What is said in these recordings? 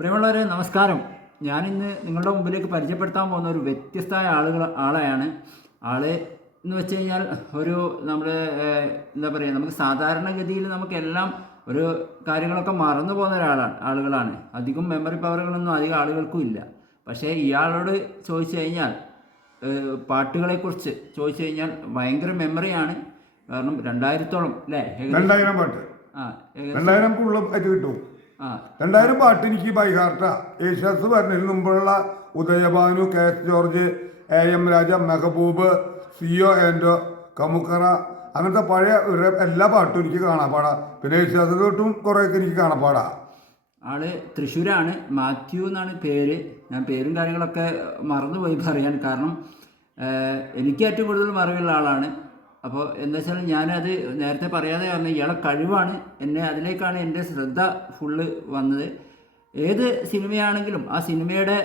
പ്രിയമുള്ളവരെ നമസ്കാരം. ഞാനിന്ന് നിങ്ങളുടെ മുമ്പിലേക്ക് പരിചയപ്പെടുത്താൻ പോകുന്ന ഒരു വ്യത്യസ്തമായ ആളെയാണ്. ആള് എന്ന് വെച്ച് കഴിഞ്ഞാൽ ഒരു നമ്മുടെ എന്താ പറയുക, നമുക്ക് സാധാരണഗതിയിൽ നമുക്കെല്ലാം ഒരു കാര്യങ്ങളൊക്കെ മറന്നു പോകുന്ന ആളുകളാണ്. അധികം മെമ്മറി പവറുകളൊന്നും അധികം ആളുകൾക്കും ഇല്ല. പക്ഷേ ഇയാളോട് ചോദിച്ചു കഴിഞ്ഞാൽ പാട്ടുകളെക്കുറിച്ച് ചോദിച്ചു കഴിഞ്ഞാൽ ഭയങ്കര മെമ്മറിയാണ്. കാരണം 2000-ഓളം അല്ലേ, 2000 പാട്ട് 2000 കിട്ടും. 2000 പാട്ട് എനിക്ക് ബൈഹാർട്ടാ. യേശുദാസ് പറഞ്ഞതിന് മുമ്പുള്ള Udayabhanu, K S George, AM Raja, Mehboob, CO Anto, Kamukara, അങ്ങനത്തെ പഴയ എല്ലാ പാട്ടും എനിക്ക് കാണാപ്പാടാ. പിന്നെ യേശുദാസ് തൊട്ടും കുറേയൊക്കെ എനിക്ക് കാണാപ്പാടാ. ആള് തൃശ്ശൂരാണ്. മാത്യു എന്നാണ് പേര്. ഞാൻ പേരും കാര്യങ്ങളൊക്കെ മറന്നുപോയി പറയാൻ. കാരണം എനിക്ക് ഏറ്റവും കൂടുതൽ മറവിയുള്ള ആളാണ്. അപ്പോൾ എന്താ വെച്ചാൽ ഞാനത് നേരത്തെ പറയാതെ പറഞ്ഞ ഇയാളെ കഴിവാണ് അതിലേക്കാണ് എൻ്റെ ശ്രദ്ധ ഫുള്ള് വന്നത്. ഏത് സിനിമയാണെങ്കിലും ആ സിനിമയുടെ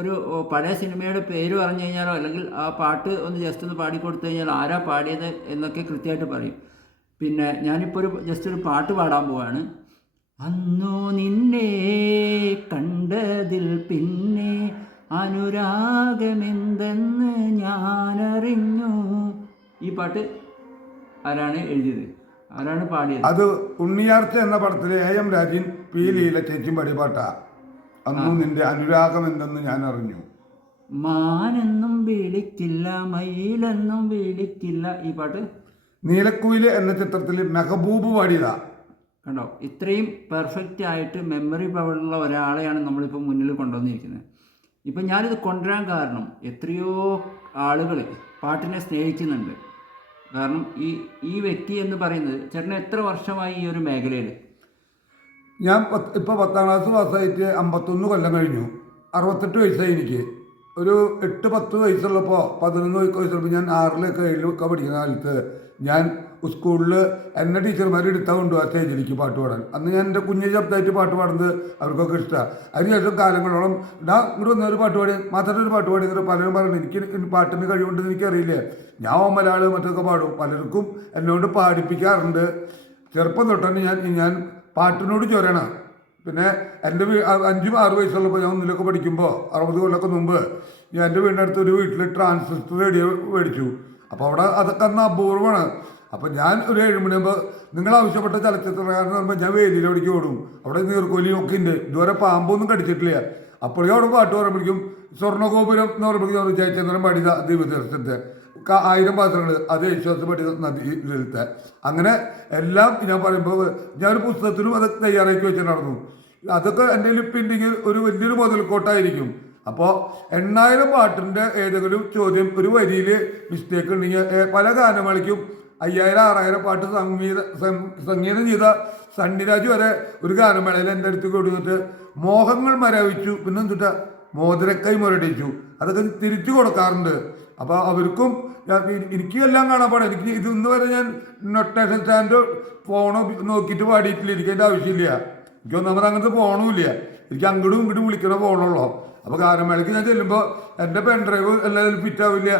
ഒരു പഴയ സിനിമയുടെ പേര് പറഞ്ഞു കഴിഞ്ഞാലോ അല്ലെങ്കിൽ ആ പാട്ട് ഒന്ന് ജസ്റ്റ് ഒന്ന് പാടിക്കൊടുത്തു കഴിഞ്ഞാൽ ആരാ പാടിയത് എന്നൊക്കെ കൃത്യമായിട്ട് പറയും. പിന്നെ ഞാനിപ്പോൾ ജസ്റ്റ് ഒരു പാട്ട് പാടാൻ പോവാണ്. അന്നു നിന്നെ കണ്ടതിൽ പിന്നെ അനുരാഗമെന്തെന്ന് ഞാനറിഞ്ഞു. ഈ പാട്ട് ആരാണ് എഴുതിയത്, ആരാണ് പാടിയത്? അത് ഉണ്ണിയാർച്ച എന്ന പടത്തിലെ AM രാജൻ, പി ലീല ചേച്ചി പാടിയ പാട്ടാ. അന്നു നിന്റെ അനുരാഗം എന്തെന്ന് ഞാൻ അറിഞ്ഞു. മാനെന്നും വിളിക്കില്ല, മയിലെന്നും വിളിക്കില്ല. ഈ പാട്ട് നീലക്കുയില് എന്ന ചിത്രത്തിൽ മെഹബൂബ് പാടിയതാ. കണ്ടോ, ഇത്രയും പെർഫെക്റ്റ് ആയിട്ട് മെമ്മറി പവറുള്ള ഒരാളെയാണ് നമ്മളിപ്പോൾ മുന്നിൽ കൊണ്ടുവന്നിരിക്കുന്നത്. ഇപ്പം ഞാനിത് കൊണ്ടുവരാൻ കാരണം എത്രയോ ആളുകൾ പാട്ടിനെ സ്നേഹിക്കുന്നുണ്ട്. കാരണം ഈ വ്യക്തി എന്ന് പറയുന്നത്, ചേട്ടന് എത്ര വർഷമായി ഈ ഒരു മേഖലയിൽ? ഞാൻ ഇപ്പോൾ 10ാം ക്ലാസ് പാസ്സായിട്ട് 51 കൊല്ലം കഴിഞ്ഞു. 68 വയസ്സായി എനിക്ക്. ഒരു 8-10 വയസ്സുള്ളപ്പോൾ, 11 വയസ്സുള്ളപ്പോൾ, ഞാൻ 6-ലൊക്കെ 7-ലൊക്കെ പഠിക്കുന്ന കാലത്ത് ഞാൻ സ്കൂളിൽ എന്നെ ടീച്ചർമാർ എടുത്താൽ കൊണ്ടുപോകാൻ സ്റ്റേജിലേക്ക് പാട്ട് പാടാൻ. അന്ന് ഞാൻ എൻ്റെ കുഞ്ഞു ശബ്ദമായിട്ട് പാട്ട് പാടുന്നത് അവർക്കൊക്കെ ഇഷ്ടമാണ്. അതിനുശേഷം കാലങ്ങളോളം ഇങ്ങോട്ട് വന്നൊരു പാട്ട് പാടി, മാത്രം ഒരു പാട്ട് പാടി എന്നിട്ട് പലരും പറയുന്നത് എനിക്ക് പാട്ടിന് കഴിവുണ്ടെന്ന് എനിക്കറിയില്ല. ഞാൻ ഓമലാൾ മറ്റൊക്കെ പാടും. പലർക്കും എന്നോട് പാടിപ്പിക്കാറുണ്ട്. ചെറുപ്പം തൊട്ടാണ് ഞാൻ പാട്ടിനോട് ചൊരണം. പിന്നെ എൻ്റെ 5-6 വയസ്സുള്ളപ്പോൾ ഞാൻ 1-ലൊക്കെ പഠിക്കുമ്പോൾ 60 കൊല്ലമൊക്കെ മുമ്പ് ഞാൻ എൻ്റെ വീടിൻ്റെ അടുത്തൊരു വീട്ടിൽ ട്രാൻസിസ്റ്റർ റേഡിയോ മേടിച്ചു. അപ്പോൾ അവിടെ അതൊക്കെ അന്ന് അപൂർവമാണ്. അപ്പം ഞാൻ ഒരു 7 മണിയാകുമ്പോൾ നിങ്ങൾ ആവശ്യപ്പെട്ട ചലച്ചിത്രകാരൻ പറയുമ്പോൾ ഞാൻ വേലിയിലേക്ക് ഓടും. അവിടെ നീർക്കോലിയും ഒക്കെ ഉണ്ട്. ഇതുവരെ പാമ്പൊന്നും കടിച്ചിട്ടില്ല. അപ്പോഴേ അവിടെ പാട്ട് പറയുമ്പോഴേക്കും സ്വർണ്ണഗോപുരം എന്ന് പറയുമ്പോഴേക്കും ജയചന്ദ്രൻ പാടിയ ദൈവദർശനത്തെ 1000 പാത്രങ്ങൾ, അത് യേശുദാസ് പാടിയ നദിയിലത്തെ, അങ്ങനെ എല്ലാം ഞാൻ പറയുമ്പോൾ ഞാനൊരു പുസ്തകത്തിലും അത് തയ്യാറാക്കി വെച്ചിട്ടുണ്ടായിരുന്നു. അതൊക്കെ എൻ്റെ ലിപ്പിൻ്റെങ്കിൽ ഒരു വലിയൊരു മുതൽക്കോട്ടായിരിക്കും. അപ്പോൾ 8000 പാട്ടിൻ്റെ ഏതെങ്കിലും ചോദ്യം ഒരു വരിയിൽ മിസ്റ്റേക്ക് ഉണ്ടെങ്കിൽ പല ഗാനമേളയ്ക്കും 5000-6000 പാട്ട് സംഗീതം ചെയ്ത സണ്ണിരാജ് വരെ ഒരു ഗാനമേളയിൽ എൻ്റെ അടുത്ത് കൊടുത്തിട്ട് മോഹങ്ങൾ മരവിച്ചു, പിന്നെ എന്തിട്ടാ മോതിരക്കൈ മുരടിച്ചു, അതൊക്കെ തിരിച്ചു കൊടുക്കാറുണ്ട്. അപ്പോൾ അവർക്കും എനിക്കും എല്ലാം കാണാൻ പാടാം. എനിക്ക് ഇന്ന് വരെ ഞാൻ നൊട്ടേഷൻ സ്റ്റാൻഡ് ഫോണോ നോക്കിയിട്ട് പാടിയിട്ടില്ല. എനിക്ക് അതിൻ്റെ ആവശ്യമില്ല. എനിക്കൊന്നാമത് അങ്ങനത്തെ ഫോണുമില്ല. എനിക്ക് അങ്ങോട്ടും ഇങ്ങോട്ടും വിളിക്കുന്ന ഫോണുള്ളൂ. അപ്പോൾ ഗാനമേളയ്ക്ക് ഞാൻ ചെല്ലുമ്പോൾ എൻ്റെ പെൻ ഡ്രൈവ് എല്ലാവരും ഫിറ്റാവില്ല.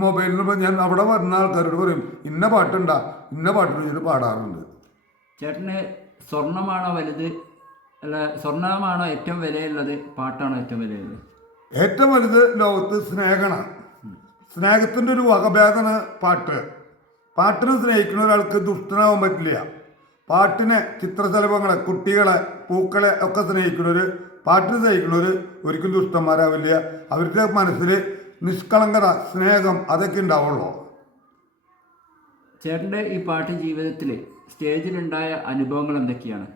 മൊബൈലിന് ഞാൻ അവിടെ വരുന്ന ആൾക്കാരോട് പറയും ഇന്ന പാട്ടുണ്ടാ, ഇന്ന പാട്ട് വെച്ചിട്ട് പാടാറുണ്ട്. ചേട്ടന് സ്വർണ്ണമാണോ വലുത്, അല്ല സ്വർണ്ണമാണോ ഏറ്റവും വിലയുള്ളത്, പാട്ടാണോ ഏറ്റവും വിലയുള്ളത്? ഏറ്റവും വലുത് ലോകത്ത് സ്നേഹമാണ്. സ്നേഹത്തിൻ്റെ ഒരു വകഭേദമാണ് പാട്ട്. പാട്ടിനെ സ്നേഹിക്കുന്ന ഒരാൾക്ക് ദുഷ്ടനാവാൻ പറ്റില്ല. പാട്ടിനെ, ചിത്രശലഭങ്ങളെ, കുട്ടികളെ, പൂക്കളെ ഒക്കെ സ്നേഹിക്കുന്നവർ, പാട്ടിന് സ്നേഹിക്കുന്നവർ ഒരിക്കലും ദുഷ്ടന്മാരാവില്ല. അവരുടെ മനസ്സിൽ നിഷ്കളങ്കത, സ്നേഹം അതൊക്കെ ഉണ്ടാവുള്ളൂ. ചേട്ടൻ്റെ ഈ പാട്ട് ജീവിതത്തിൽ സ്റ്റേജിലുണ്ടായ അനുഭവങ്ങൾ എന്തൊക്കെയാണ്?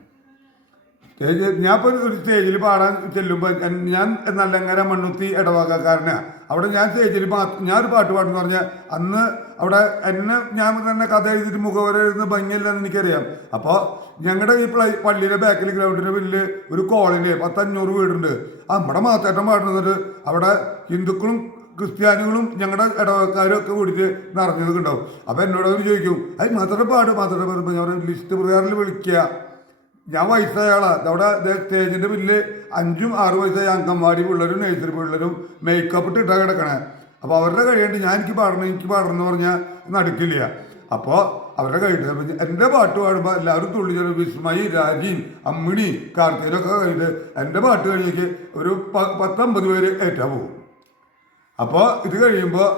ഞാൻ ഇപ്പോൾ ഒരു സ്റ്റേജിൽ പാടാൻ ചെല്ലുമ്പോൾ, ഞാൻ നല്ലങ്ങര മണ്ണുത്തി ഇടവകക്കാരനാണ്. അവിടെ ഞാൻ സ്റ്റേജിൽ ഞാനൊരു പാട്ട് പാടുന്നു പറഞ്ഞാൽ അന്ന് അവിടെ ഞാൻ തന്നെ കഥ എഴുതിയിട്ട് മുഖവര എഴുതുന്ന ഭംഗിയില്ലെന്ന് എനിക്കറിയാം. അപ്പോൾ ഞങ്ങളുടെ ഈ പള്ളിയുടെ ബാക്കിൽ ഗ്രൗണ്ടിൻ്റെ വലിയ ഒരു കോളനി 10-500 വീടുണ്ട്. നമ്മുടെ മാത്തേട്ടം പാടുന്നത് അവിടെ ഹിന്ദുക്കളും ക്രിസ്ത്യാനികളും ഞങ്ങളുടെ ഇടവക്കാരും ഒക്കെ കൂടിയിട്ട് നിറഞ്ഞതൊക്കെ ഉണ്ടാവും. അപ്പോൾ എന്നോട് അവർ ചോദിക്കും അത് മാത്രം പാടുമ്പോൾ ഞാൻ ലിസ്റ്റ് പ്രകാരം വിളിക്കുക. ഞാൻ വയസ്സായ ആളാണ്. അവിടെ സ്റ്റേജിൻ്റെ ബില്ല് 5-6 വയസ്സായ അങ്കൻവാടി പിള്ളേരും നഴ്സറി പിള്ളേരും മേക്കപ്പ് ഇട്ടിട്ടാണ് കിടക്കണേ. അപ്പോൾ അവരുടെ കഴിയേണ്ടി എനിക്ക് പാടണം എന്ന് പറഞ്ഞാൽ നടക്കില്ല. അപ്പോൾ അവരുടെ കഴിഞ്ഞിട്ട് അപ്പം എൻ്റെ പാട്ട് പാടുമ്പോൾ എല്ലാവരും തുള്ളി ചേരും. വിസ്മയി, രാജീൻ, അമ്മിണി, കാർത്തികരൊക്കെ കഴിഞ്ഞിട്ട് എൻ്റെ പാട്ട് കഴിഞ്ഞേക്ക് ഒരു 10-50 പേര് ഏറ്റാ പോകും. അപ്പോൾ ഇത് കഴിയുമ്പോൾ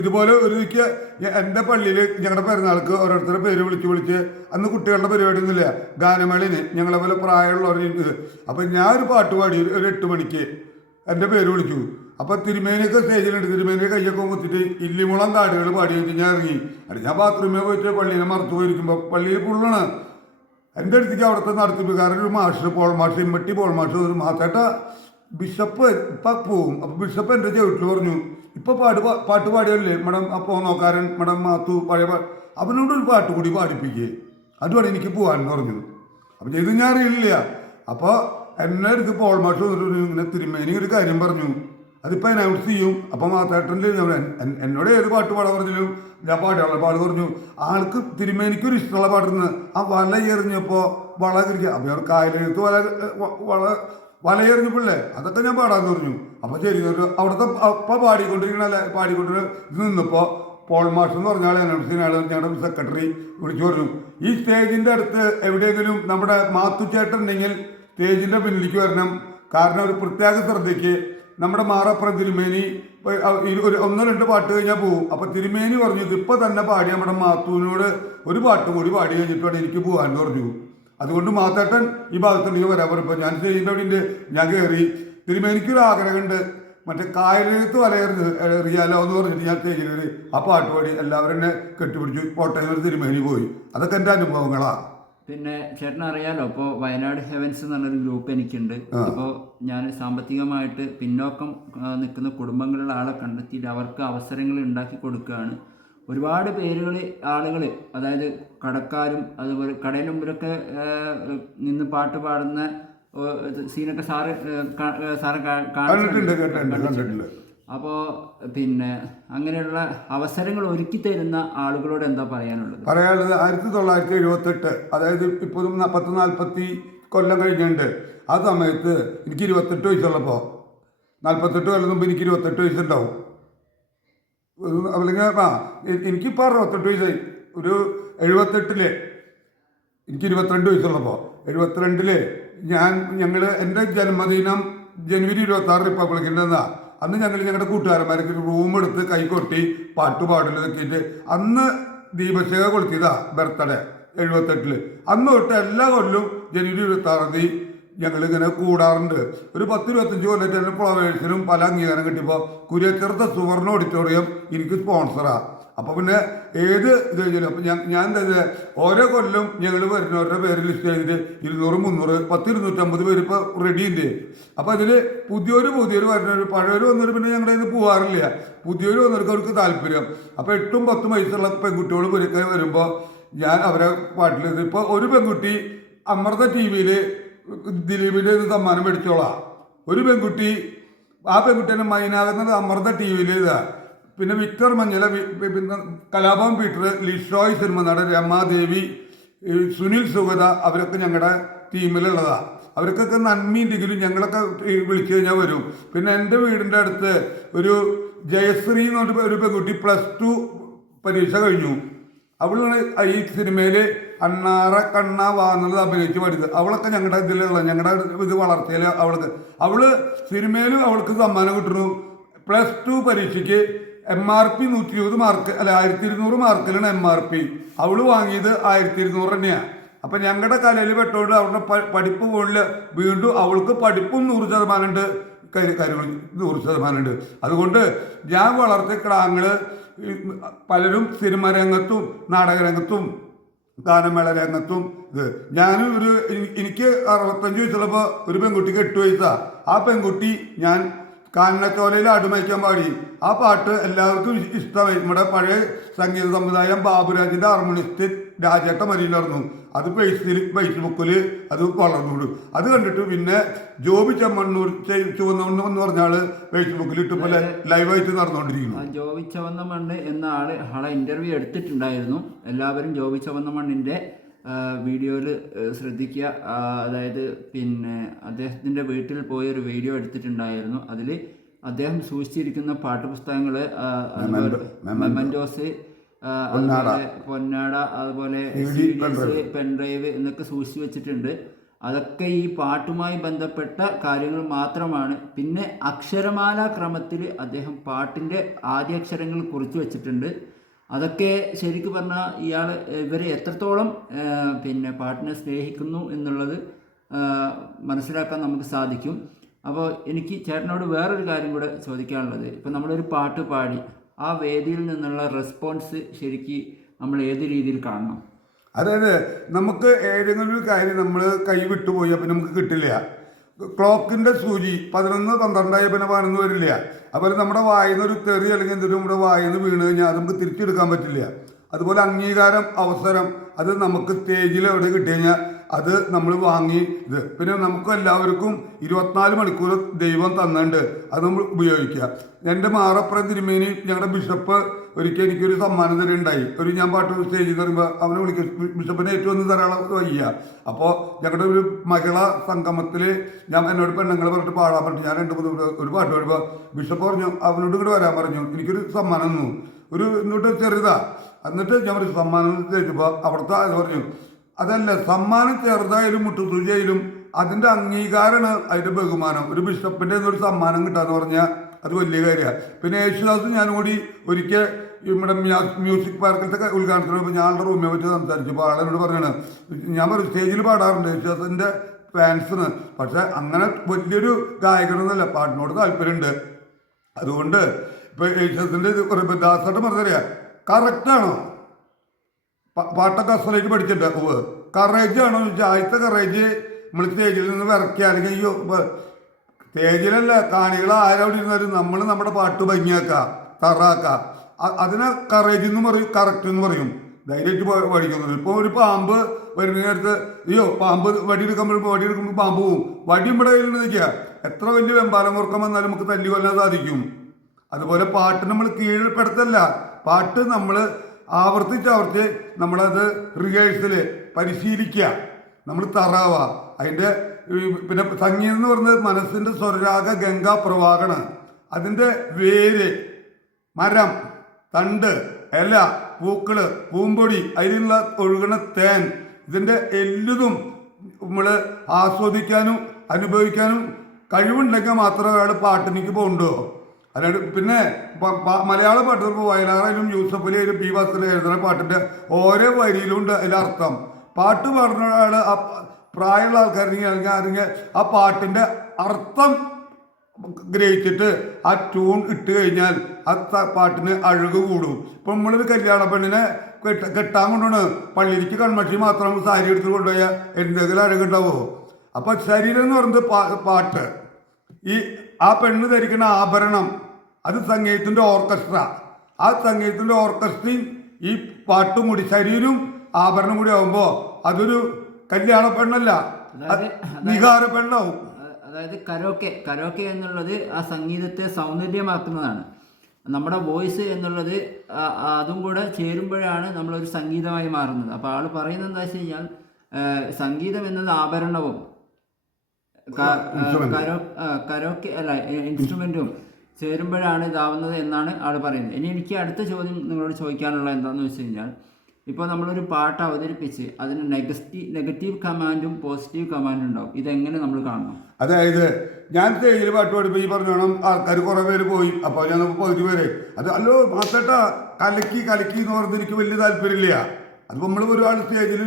ഇതുപോലെ ഒരിക്കൽ എൻ്റെ പള്ളിയിൽ ഞങ്ങളുടെ പെരുന്നാൾക്ക് ഓരോരുത്തരുടെ പേര് വിളിച്ച് അന്ന് കുട്ടികളുടെ പരിപാടി ഒന്നുമില്ല, ഗാനമേളന് ഞങ്ങളെ പോലെ പ്രായമുള്ളവർ. അപ്പം ഞാൻ ഒരു പാട്ട് പാടി ഒരു 8 മണിക്ക് എൻ്റെ പേര് വിളിച്ചു. അപ്പോൾ തിരുമേനിയൊക്കെ സ്റ്റേജിലുണ്ട്. തിരുമേനിയെ കയ്യൊക്കെ മുത്തിട്ട് ഇല്ലിമുളം കാടുകൾ പാടി വെച്ച് ഞാൻ ഇറങ്ങി. അത് ഞാൻ ബാത്റൂമിൽ പോയിട്ട് പള്ളിയെ മറത്തു പോയിരിക്കുമ്പോൾ പള്ളിയിൽ ഫുള്ളാണ്. എൻ്റെ അടുത്തേക്ക് അവിടുത്തെ നടത്തിപ്പുകാരൻ ഒരു മാഷ്, പോൾ മാഷ്, ഇമ്മട്ടി പോൾ മാഷ്, ഒരു മാത്തേട്ട ബിഷപ്പ് ഇപ്പം പോവും. അപ്പോൾ ബിഷപ്പ് എൻ്റെ വീട്ടിൽ പറഞ്ഞു, ഇപ്പം പാട്ട് പാടിയല്ലേ മേഡം, അപ്പോൾ നോക്കാരൻ മേഡം മാത്തു പഴയ അവനോടൊരു പാട്ട് കൂടി പാടിപ്പിക്കുക, അതുമാണ് എനിക്ക് പോകാനെന്ന് പറഞ്ഞത്. അപ്പം ഇത് ഞാൻ അറിയില്ല. അപ്പോൾ എന്നെ അടുത്ത് പോൾ മാഷ് വന്നിട്ട് ഇങ്ങനെ തിരുമേനി ഒരു കാര്യം പറഞ്ഞു, അതിപ്പോൾ അനൗൺസ് ചെയ്യും. അപ്പം മാത്തേട്ടൻ്റെ എന്നോട് ഏത് പാട്ട് പാടാൻ പറഞ്ഞാലും ഞാൻ പാടുള്ള പാട് പറഞ്ഞു. ആൾക്ക് തിരുമേനിക്കൊരു ഇഷ്ടമുള്ള പാട്ടിരുന്ന് ആ വല എറിഞ്ഞപ്പോൾ വള കിരിക്കുക. അപ്പം ഞാൻ കായലെഴുത്ത് വലയെറിഞ്ഞപ്പോഴേ അതൊക്കെ ഞാൻ പാടാന്ന് പറഞ്ഞു. അപ്പോൾ ശരി അവിടുത്തെ അപ്പം പാടിക്കൊണ്ടിരിക്കണ ഇത് നിന്നപ്പോൾ പോൾ മാഷ് എന്ന് പറഞ്ഞാൽ അനൗൺസിനാൾ ഞങ്ങളുടെ സെക്രട്ടറി വിളിച്ചു പറഞ്ഞു, ഈ സ്റ്റേജിൻ്റെ അടുത്ത് എവിടെയെങ്കിലും നമ്മുടെ മാത്തു ചേട്ടൻ ഉണ്ടെങ്കിൽ സ്റ്റേജിൻ്റെ പിന്നിലേക്ക് വരണം. കാരണം ഒരു പ്രത്യേക ശ്രദ്ധയ്ക്ക് നമ്മുടെ മാറപ്പുറം തിരുമേനി ഒരു 1-2 പാട്ട് കഴിഞ്ഞാൽ പോകും. അപ്പോൾ തിരുമേനി പറഞ്ഞു, ഇതിപ്പോൾ തന്നെ പാടി നമ്മുടെ മാത്തുവിനോട് ഒരു പാട്ട് കൂടി പാടി കഴിഞ്ഞിട്ട് വേണം എനിക്ക് പോകാമെന്ന് പറഞ്ഞു. അതുകൊണ്ട് മാത്തേട്ടൻ ഈ ഭാഗത്തുണ്ടെങ്കിൽ വരാൻ പറഞ്ഞപ്പോൾ ഞാൻ സ്റ്റേജിൻ്റെ അവിടെ ഉണ്ട്. ഞാൻ കയറി. തിരുമേനിക്കൊരു ആഗ്രഹമുണ്ട്, മറ്റേ കായലെഴുത്ത് എറിയാലോ എന്ന് പറഞ്ഞിട്ട് ഞാൻ സ്റ്റേജിൽ ആ പാട്ട് പാടി എല്ലാവരും എന്നെ കെട്ടിപ്പിടിച്ചു. കോട്ടയം ഒരു തിരുമേനി പോയി. അതൊക്കെ എൻ്റെ അനുഭവങ്ങളാണ്. പിന്നെ ചേട്ടൻ അറിയാലോ, ഇപ്പോൾ വയനാട് ഹെവൻസ് എന്ന് പറഞ്ഞൊരു ഗ്രൂപ്പ് എനിക്കുണ്ട്. അപ്പോൾ ഞാൻ സാമ്പത്തികമായിട്ട് പിന്നോക്കം നിൽക്കുന്ന കുടുംബങ്ങളിലുള്ള ആളെ കണ്ടെത്തിയിട്ട് അവർക്ക് അവസരങ്ങൾ ഉണ്ടാക്കി കൊടുക്കുകയാണ്. ഒരുപാട് ആളുകൾ, അതായത് കടക്കാരും അതുപോലെ കടയിൽ മുമ്പിലൊക്കെ നിന്ന് പാട്ട് പാടുന്ന സീനൊക്കെ സാറ് കണ്ടിട്ടുണ്ട്. അപ്പോൾ പിന്നെ അങ്ങനെയുള്ള അവസരങ്ങൾ ഒരുക്കി തരുന്ന ആളുകളോട് എന്താ പറയാനുള്ളത്? 1978, അതായത് ഇപ്പോൾ 40-40 കൊല്ലം കഴിഞ്ഞിട്ടുണ്ട്. ആ സമയത്ത് എനിക്ക് 28 വയസ്സുള്ളപ്പോൾ, 48 കൊല്ലം മുമ്പ് എനിക്ക് 28 വയസ്സുണ്ടാവും. അല്ലെങ്കിൽ എനിക്കിപ്പോൾ 68 വയസ്സായി. ഒരു 78 എനിക്ക് 22 വയസ്സുള്ളപ്പോൾ 72 ഞങ്ങൾ എൻ്റെ ജന്മദിനം ജനുവരി 26 റിപ്പബ്ലിക്കിൻ്റെ എന്നാണ്. അന്ന് ഞങ്ങളുടെ കൂട്ടുകാരന്മാർക്ക് റൂം എടുത്ത് കൈകൊട്ടി പാട്ട് പാടലൊക്കെ അന്ന് ദീപശിഖ കൊളുത്തിയതാ ബർത്ത്ഡേ 78. അന്ന് തൊട്ട് എല്ലാ കൊല്ലവും ജനുവരി 26 ഞങ്ങളിങ്ങനെ കൂടാറുണ്ട്. ഒരു 10-25 കൊല്ലത്തെ എൻ്റെ ഫ്ലവേഴ്സിനും പല അംഗീകാരം കിട്ടിയപ്പോൾ കുര്യച്ചേർത്ത സുവർണ ഓഡിറ്റോറിയം എനിക്ക് സ്പോൺസറാണ്. അപ്പോൾ പിന്നെ ഏത് ഇത് കഴിഞ്ഞാലും അപ്പം ഞാൻ എന്താ ഓരോ കൊല്ലം ഞങ്ങൾ വരുന്നവരുടെ പേര് ലിസ്റ്റ് ചെയ്തിട്ട് 200, 300, 250 പേര് ഇപ്പോൾ റെഡിയുണ്ട്. അപ്പോൾ അതിൽ പുതിയൊരു വരുന്നവർ, പഴയവർ വന്നവർ പിന്നെ ഞങ്ങളുടെ കയ്യിൽ നിന്ന് പോകാറില്ല. പുതിയവർ വന്നവർക്ക് അവർക്ക് താല്പര്യം. അപ്പോൾ 8-10 വയസ്സുള്ള പെൺകുട്ടികൾ പുരക്കെ വരുമ്പോൾ ഞാൻ അവരെ പാട്ടിൽ ഇപ്പോൾ ഒരു പെൺകുട്ടി അമൃത TV-യിൽ ദിലീപിൻ്റെ സമ്മാനം മേടിച്ചോളാം. ഒരു പെൺകുട്ടി, ആ പെൺകുട്ടീനെ മൈനാകുന്നത് അമൃത TV-യിൽ ഇതാണ്. പിന്നെ വിക്ടർ മഞ്ഞല, പിന്നെ കലാഭവൻ പീറ്റർ, ലിഷോയ് സിനിമ നടൻ, രമാദേവി, സുനിൽ സുഗത, അവരൊക്കെ ഞങ്ങളുടെ ടീമിലുള്ളതാണ്. അവർക്കൊക്കെ നന്മയുണ്ടെങ്കിലും ഞങ്ങളൊക്കെ വിളിച്ചു കഴിഞ്ഞാൽ വരും. പിന്നെ എൻ്റെ വീടിൻ്റെ അടുത്ത് ഒരു ജയശ്രീ എന്ന് പറഞ്ഞ ഒരു പെൺകുട്ടി +2 പരീക്ഷ കഴിഞ്ഞു. അവളാണ് ഈ സിനിമയിൽ അണ്ണാറ കണ്ണ വാന്നുള്ളത് അഭിനയിച്ച് പഠിച്ചത്. അവളൊക്കെ ഞങ്ങളുടെ ഇതിലുള്ള ഞങ്ങളുടെ ഇത് വളർച്ചയിൽ അവള് സിനിമയിലും അവൾക്ക് സമ്മാനം കിട്ടുന്നു. +2 പരീക്ഷയ്ക്ക് MRP 120 മാർക്ക്, അല്ല 1200 മാർക്കിലാണ് MRP. അവള് വാങ്ങിയത് 1200 തന്നെയാണ്. അപ്പം ഞങ്ങളുടെ കലയിൽ പെട്ടോണ്ട് അവളുടെ പഠിപ്പ് മുകളിൽ വീണ്ടും അവൾക്ക് പഠിപ്പും 100% ഉണ്ട്, കാര്യങ്ങൾ 100% ഉണ്ട്. അതുകൊണ്ട് ഞാൻ വളർത്തിയ കിടാങ്ങൾ പലരും സിനിമ രംഗത്തും നാടകരംഗത്തും ഗാനമേള രംഗത്തും ഞാനും എനിക്ക് 65 വയസ്സുള്ളപ്പോൾ ഒരു പെൺകുട്ടിക്ക് 8 വയസ്സാണ്. ആ പെൺകുട്ടി ഞാൻ കാനനത്തോലയിൽ ആടുമയ്ക്കാൻ പാടി. ആ പാട്ട് എല്ലാവർക്കും ഇഷ്ടമായി. നമ്മുടെ പഴയ സംഗീത സംവിധായകൻ ബാബുരാജിൻ്റെ ഹാർമോണിസ്റ്റ് രാജേട്ട മരിയിലായിരുന്നു. അത് ഫേസ്ബുക്കിൽ അത് വളർന്നു. അത് കണ്ടിട്ട് പിന്നെ ജോബി ചെമ്മണ്ണൂർ ചുവന്നമണ്ണ് എന്ന് പറഞ്ഞ ആള് ഫേസ്ബുക്കിൽ ഇട്ടിപ്പോൾ ലൈവായിട്ട് നടന്നുകൊണ്ടിരിക്കുന്നു. ജോബി ചുവന്നമണ്ണ് എന്ന ആളെ ഇൻ്റർവ്യൂ എടുത്തിട്ടുണ്ടായിരുന്നു. എല്ലാവരും ജോബി ചുവന്നമണ്ണിൻ്റെ വീഡിയോയിൽ ശ്രദ്ധിക്കുക. അതായത് പിന്നെ അദ്ദേഹത്തിൻ്റെ വീട്ടിൽ പോയൊരു വീഡിയോ എടുത്തിട്ടുണ്ടായിരുന്നു. അതിൽ അദ്ദേഹം സൂക്ഷിച്ചിരിക്കുന്ന പാട്ടുപുസ്തകങ്ങൾ, മെമൻറ്റോസ്, അതുപോലെ പൊന്നാട, അതുപോലെ പെൻഡ്രൈവ് എന്നൊക്കെ സൂക്ഷിച്ചു വെച്ചിട്ടുണ്ട്. അതൊക്കെ ഈ പാട്ടുമായി ബന്ധപ്പെട്ട കാര്യങ്ങൾ മാത്രമാണ്. പിന്നെ അക്ഷരമാല ക്രമത്തിൽ അദ്ദേഹം പാട്ടിൻ്റെ ആദ്യാക്ഷരങ്ങൾ കുറിച്ച് വെച്ചിട്ടുണ്ട്. അതൊക്കെ ശരിക്കും പറഞ്ഞാൽ ഇവർ എത്രത്തോളം പിന്നെ പാട്ടിനെ സ്നേഹിക്കുന്നു എന്നുള്ളത് മനസ്സിലാക്കാൻ നമുക്ക് സാധിക്കും. അപ്പോൾ എനിക്ക് ചേട്ടനോട് വേറൊരു കാര്യം കൂടെ ചോദിക്കാനുള്ളത്, ഇപ്പോൾ നമ്മളൊരു പാട്ട് പാടി ആ വേദിയിൽ നിന്നുള്ള റെസ്പോൺസ് ശരിക്കും നമ്മൾ ഏത് രീതിയിൽ കാണണം? അതായത് നമുക്ക് ഏതെങ്കിലും ഒരു കാര്യം നമ്മൾ കൈവിട്ടുപോയി അപ്പം നമുക്ക് കിട്ടില്ല. ക്ലോക്കിൻ്റെ സൂചി 11, 12 പിന്നെ 11 വരില്ല. അതുപോലെ നമ്മുടെ വായിന്ന് ഒരു തെറി അല്ലെങ്കിൽ എന്തെങ്കിലും നമ്മുടെ വായിന്ന് വീണ് കഴിഞ്ഞാൽ അത് നമുക്ക് തിരിച്ചെടുക്കാൻ പറ്റില്ല. അതുപോലെ അംഗീകാരം, അവസരം അത് നമുക്ക് സ്റ്റേജിൽ എവിടെ കിട്ടി കഴിഞ്ഞാൽ അത് നമ്മൾ വാങ്ങി ഇത്. പിന്നെ നമുക്ക് എല്ലാവർക്കും 24 മണിക്കൂർ ദൈവം തന്നിട്ടുണ്ട്, അത് നമ്മൾ ഉപയോഗിക്കുക. എൻ്റെ മാറപ്പുറം തിരുമേനി ഞങ്ങളുടെ ബിഷപ്പ് ഒരിക്കൽ എനിക്കൊരു സമ്മാനം തരുണ്ടായി. ഞാൻ പാട്ട് സ്റ്റേജിൽ കയറുമ്പോൾ അവനെ വിളിക്കും, ബിഷപ്പിനെ ഏറ്റവും ഒന്ന് ധാരാളം വയ്യ. അപ്പോൾ ഞങ്ങളുടെ ഒരു മഹിളാ സംഗമത്തിൽ എന്നോട് പെണ്ണുങ്ങളെ പറഞ്ഞിട്ട് പാടാൻ പറഞ്ഞു. ഞാൻ 2-3 ഒരു പാട്ട് പാടുമ്പോൾ ബിഷപ്പ് പറഞ്ഞു അവനോട് കൂടെ വരാൻ പറഞ്ഞു. എനിക്കൊരു സമ്മാനം തന്നു, എന്നിട്ട് ചെറുതാ. എന്നിട്ട് ഞാൻ ഒരു സമ്മാനം ചോദിച്ചപ്പോൾ അവിടുത്തെ അത് പറഞ്ഞു, അതല്ല സമ്മാനം ചെറുതായാലും മുട്ടുസൂചിയായാലും അതിൻ്റെ അംഗീകാരമാണ് അതിൻ്റെ ബഹുമാനം. ഒരു ബിഷപ്പിൻ്റെ ഒരു സമ്മാനം കിട്ടാന്ന് പറഞ്ഞാൽ അത് വലിയ കാര്യമാണ്. പിന്നെ യേശുദാസ് ഞാനും കൂടി ഒരിക്കൽ ഇവിടെ മ്യൂസിക് പാർക്കിലത്തെ ഉദ്ഘാടനത്തിന് ഞാളുടെ റൂമിനെ പറ്റി സംസാരിച്ചപ്പോൾ ആളെന്നോട് പറഞ്ഞാണ്, ഞാൻ പറയും സ്റ്റേജിൽ പാടാറുണ്ട് യേശുദാസിൻ്റെ ഫാൻസിന്, പക്ഷെ അങ്ങനെ വലിയൊരു ഗായകനൊന്നുമല്ല, പാട്ടിനോട് താല്പര്യമുണ്ട്. അതുകൊണ്ട് ഇപ്പോൾ യേശുദാസിൻ്റെ ഇത് പറയുമ്പോൾ ദാസോട്ട് പറഞ്ഞറിയാം, കറക്റ്റാണോ പാട്ടൊക്കെ അസലായിട്ട് പഠിച്ചിട്ടുണ്ട്, കറേജ് ആണോ എന്ന് വെച്ചാൽ ആദ്യത്തെ കറേജ് നമ്മൾ സ്റ്റേജിൽ നിന്ന് വിറക്കുക, അല്ലെങ്കിൽ അയ്യോ സ്റ്റേജിലല്ല കാണികൾ ആരവിടെ ഇരുന്നാലും നമ്മൾ നമ്മുടെ പാട്ട് ഭംഗിയാക്കുക, തറാക്കുക, അതിനെ കറേജ് എന്ന് പറയും, കറക്റ്റ് എന്ന് പറയും. ധൈര്യമായിട്ട് പഠിക്കുന്നത്. ഇപ്പോൾ ഒരു പാമ്പ് വരുന്ന നേരത്ത് അയ്യോ പാമ്പ് വടിയെടുക്കുമ്പോൾ പാമ്പ് പോവും, വടി ഇവിടെ കയ്യിൽ നിൽക്കുക, എത്ര വലിയ വെമ്പാലം മുറുക്കം വന്നാലും നമുക്ക് തല്ലി കൊല്ലാൻ സാധിക്കും. അതുപോലെ പാട്ട് നമ്മൾ കീഴ്പ്പെടുത്തല്ല, പാട്ട് നമ്മൾ ആവർത്തിച്ച് നമ്മളത് റിഹേഴ്സൽ പരിശീലിക്കുക, നമ്മൾ തറാവുക. അതിൻ്റെ പിന്നെ സംഗീതം എന്ന് പറയുന്നത് മനസ്സിൻ്റെ സ്വരരാഗ ഗംഗാ പ്രവാഹമാണ്. അതിൻ്റെ വേര്, മരം, തണ്ട്, ഇല, പൂക്കള്, പൂമ്പൊടി, അതിലുള്ള ഒഴുകണ തേൻ, ഇതിൻ്റെ എല്ലതും നമ്മൾ ആസ്വദിക്കാനും അനുഭവിക്കാനും കഴിവുണ്ടെങ്കിൽ മാത്രമേ അയാൾ പാട്ടിലേക്ക് പോകണ്ടോ. അല്ലാണ്ട് പിന്നെ മലയാള പാട്ട് ഇപ്പോൾ വയലാറായാലും യൂസഫ് അലി ആയാലും പി ഭാസ്കർ എഴുതുന്ന പാട്ടിൻ്റെ ഓരോ വരിയിലുണ്ട് അതിലർത്ഥം. പാട്ട് പാടുന്ന ആൾ പ്രായമുള്ള ആൾക്കാരെങ്കിൽ ആ പാട്ടിൻ്റെ അർത്ഥം ഗ്രഹിച്ചിട്ട് ആ ട്യൂൺ ഇട്ട് കഴിഞ്ഞാൽ ആ പാട്ടിന് അഴക് കൂടും. ഇപ്പം നമ്മളൊരു കല്യാണ പെണ്ണിനെ കെട്ടാൻ കൊണ്ടുപോണ്, പള്ളിയിലേക്ക് കൺമഷി മാത്രം സാരി എടുത്ത് കൊണ്ടുപോയാൽ എന്തെങ്കിലും അഴകുണ്ടാവോ? അപ്പം ശരീരം എന്ന് പറയുന്നത് പാട്ട്, ആ പെണ്ണ് ധരിക്കുന്ന ആഭരണം, അത് സംഗീതത്തിൻ്റെ ഓർക്കസ്ട്ര. ആ സംഗീതത്തിൻ്റെ ഓർക്കസ്ട്രയും ഈ പാട്ടും കൂടി ശരീരവും ആഭരണം കൂടി ആകുമ്പോൾ അതൊരു കല്യാണ പെണ്ണല്ല, വികാര പെണ്ണാവും. അതായത് കരോക്കെ എന്നുള്ളത് ആ സംഗീതത്തെ സൗന്ദര്യമാക്കുന്നതാണ്. നമ്മുടെ വോയിസ് എന്നുള്ളത് അതും കൂടെ ചേരുമ്പോഴാണ് നമ്മളൊരു സംഗീതമായി മാറുന്നത്. അപ്പോൾ ആൾ പറയുന്നത് എന്താ വെച്ച് കഴിഞ്ഞാൽ സംഗീതം എന്നത് ആഭരണവും കരോക്കെ അല്ല ഇൻസ്ട്രുമെൻറ്റും ചേരുമ്പോഴാണ് ഇതാവുന്നത് എന്നാണ് ആൾ പറയുന്നത്. ഇനി എനിക്ക് അടുത്ത ചോദ്യം നിങ്ങളോട് ചോദിക്കാനുള്ള എന്താണെന്ന് വെച്ച് കഴിഞ്ഞാൽ, ഇപ്പോൾ നമ്മളൊരു പാട്ട് അവതരിപ്പിച്ച് അതിന് നെഗറ്റീവ് കമാൻഡും പോസിറ്റീവ് കമാൻഡും ഉണ്ടാവും. ഇതെങ്ങനെ നമ്മൾ കാണണം? അതായത് ഞാൻ സ്റ്റേജിൽ പാട്ട് പാടിപ്പോൾ ഈ പറഞ്ഞോണം ആൾക്കാർ കുറേ പേര് പോയി, അപ്പോൾ ഞാൻ 10 പേര് അത് അല്ലോ മാത്തേട്ടാ കലക്കി എന്ന് പറഞ്ഞത് എനിക്ക് വലിയ താല്പര്യമില്ല. അതിപ്പോൾ നമ്മൾ ഒരാൾ സ്റ്റേജിൽ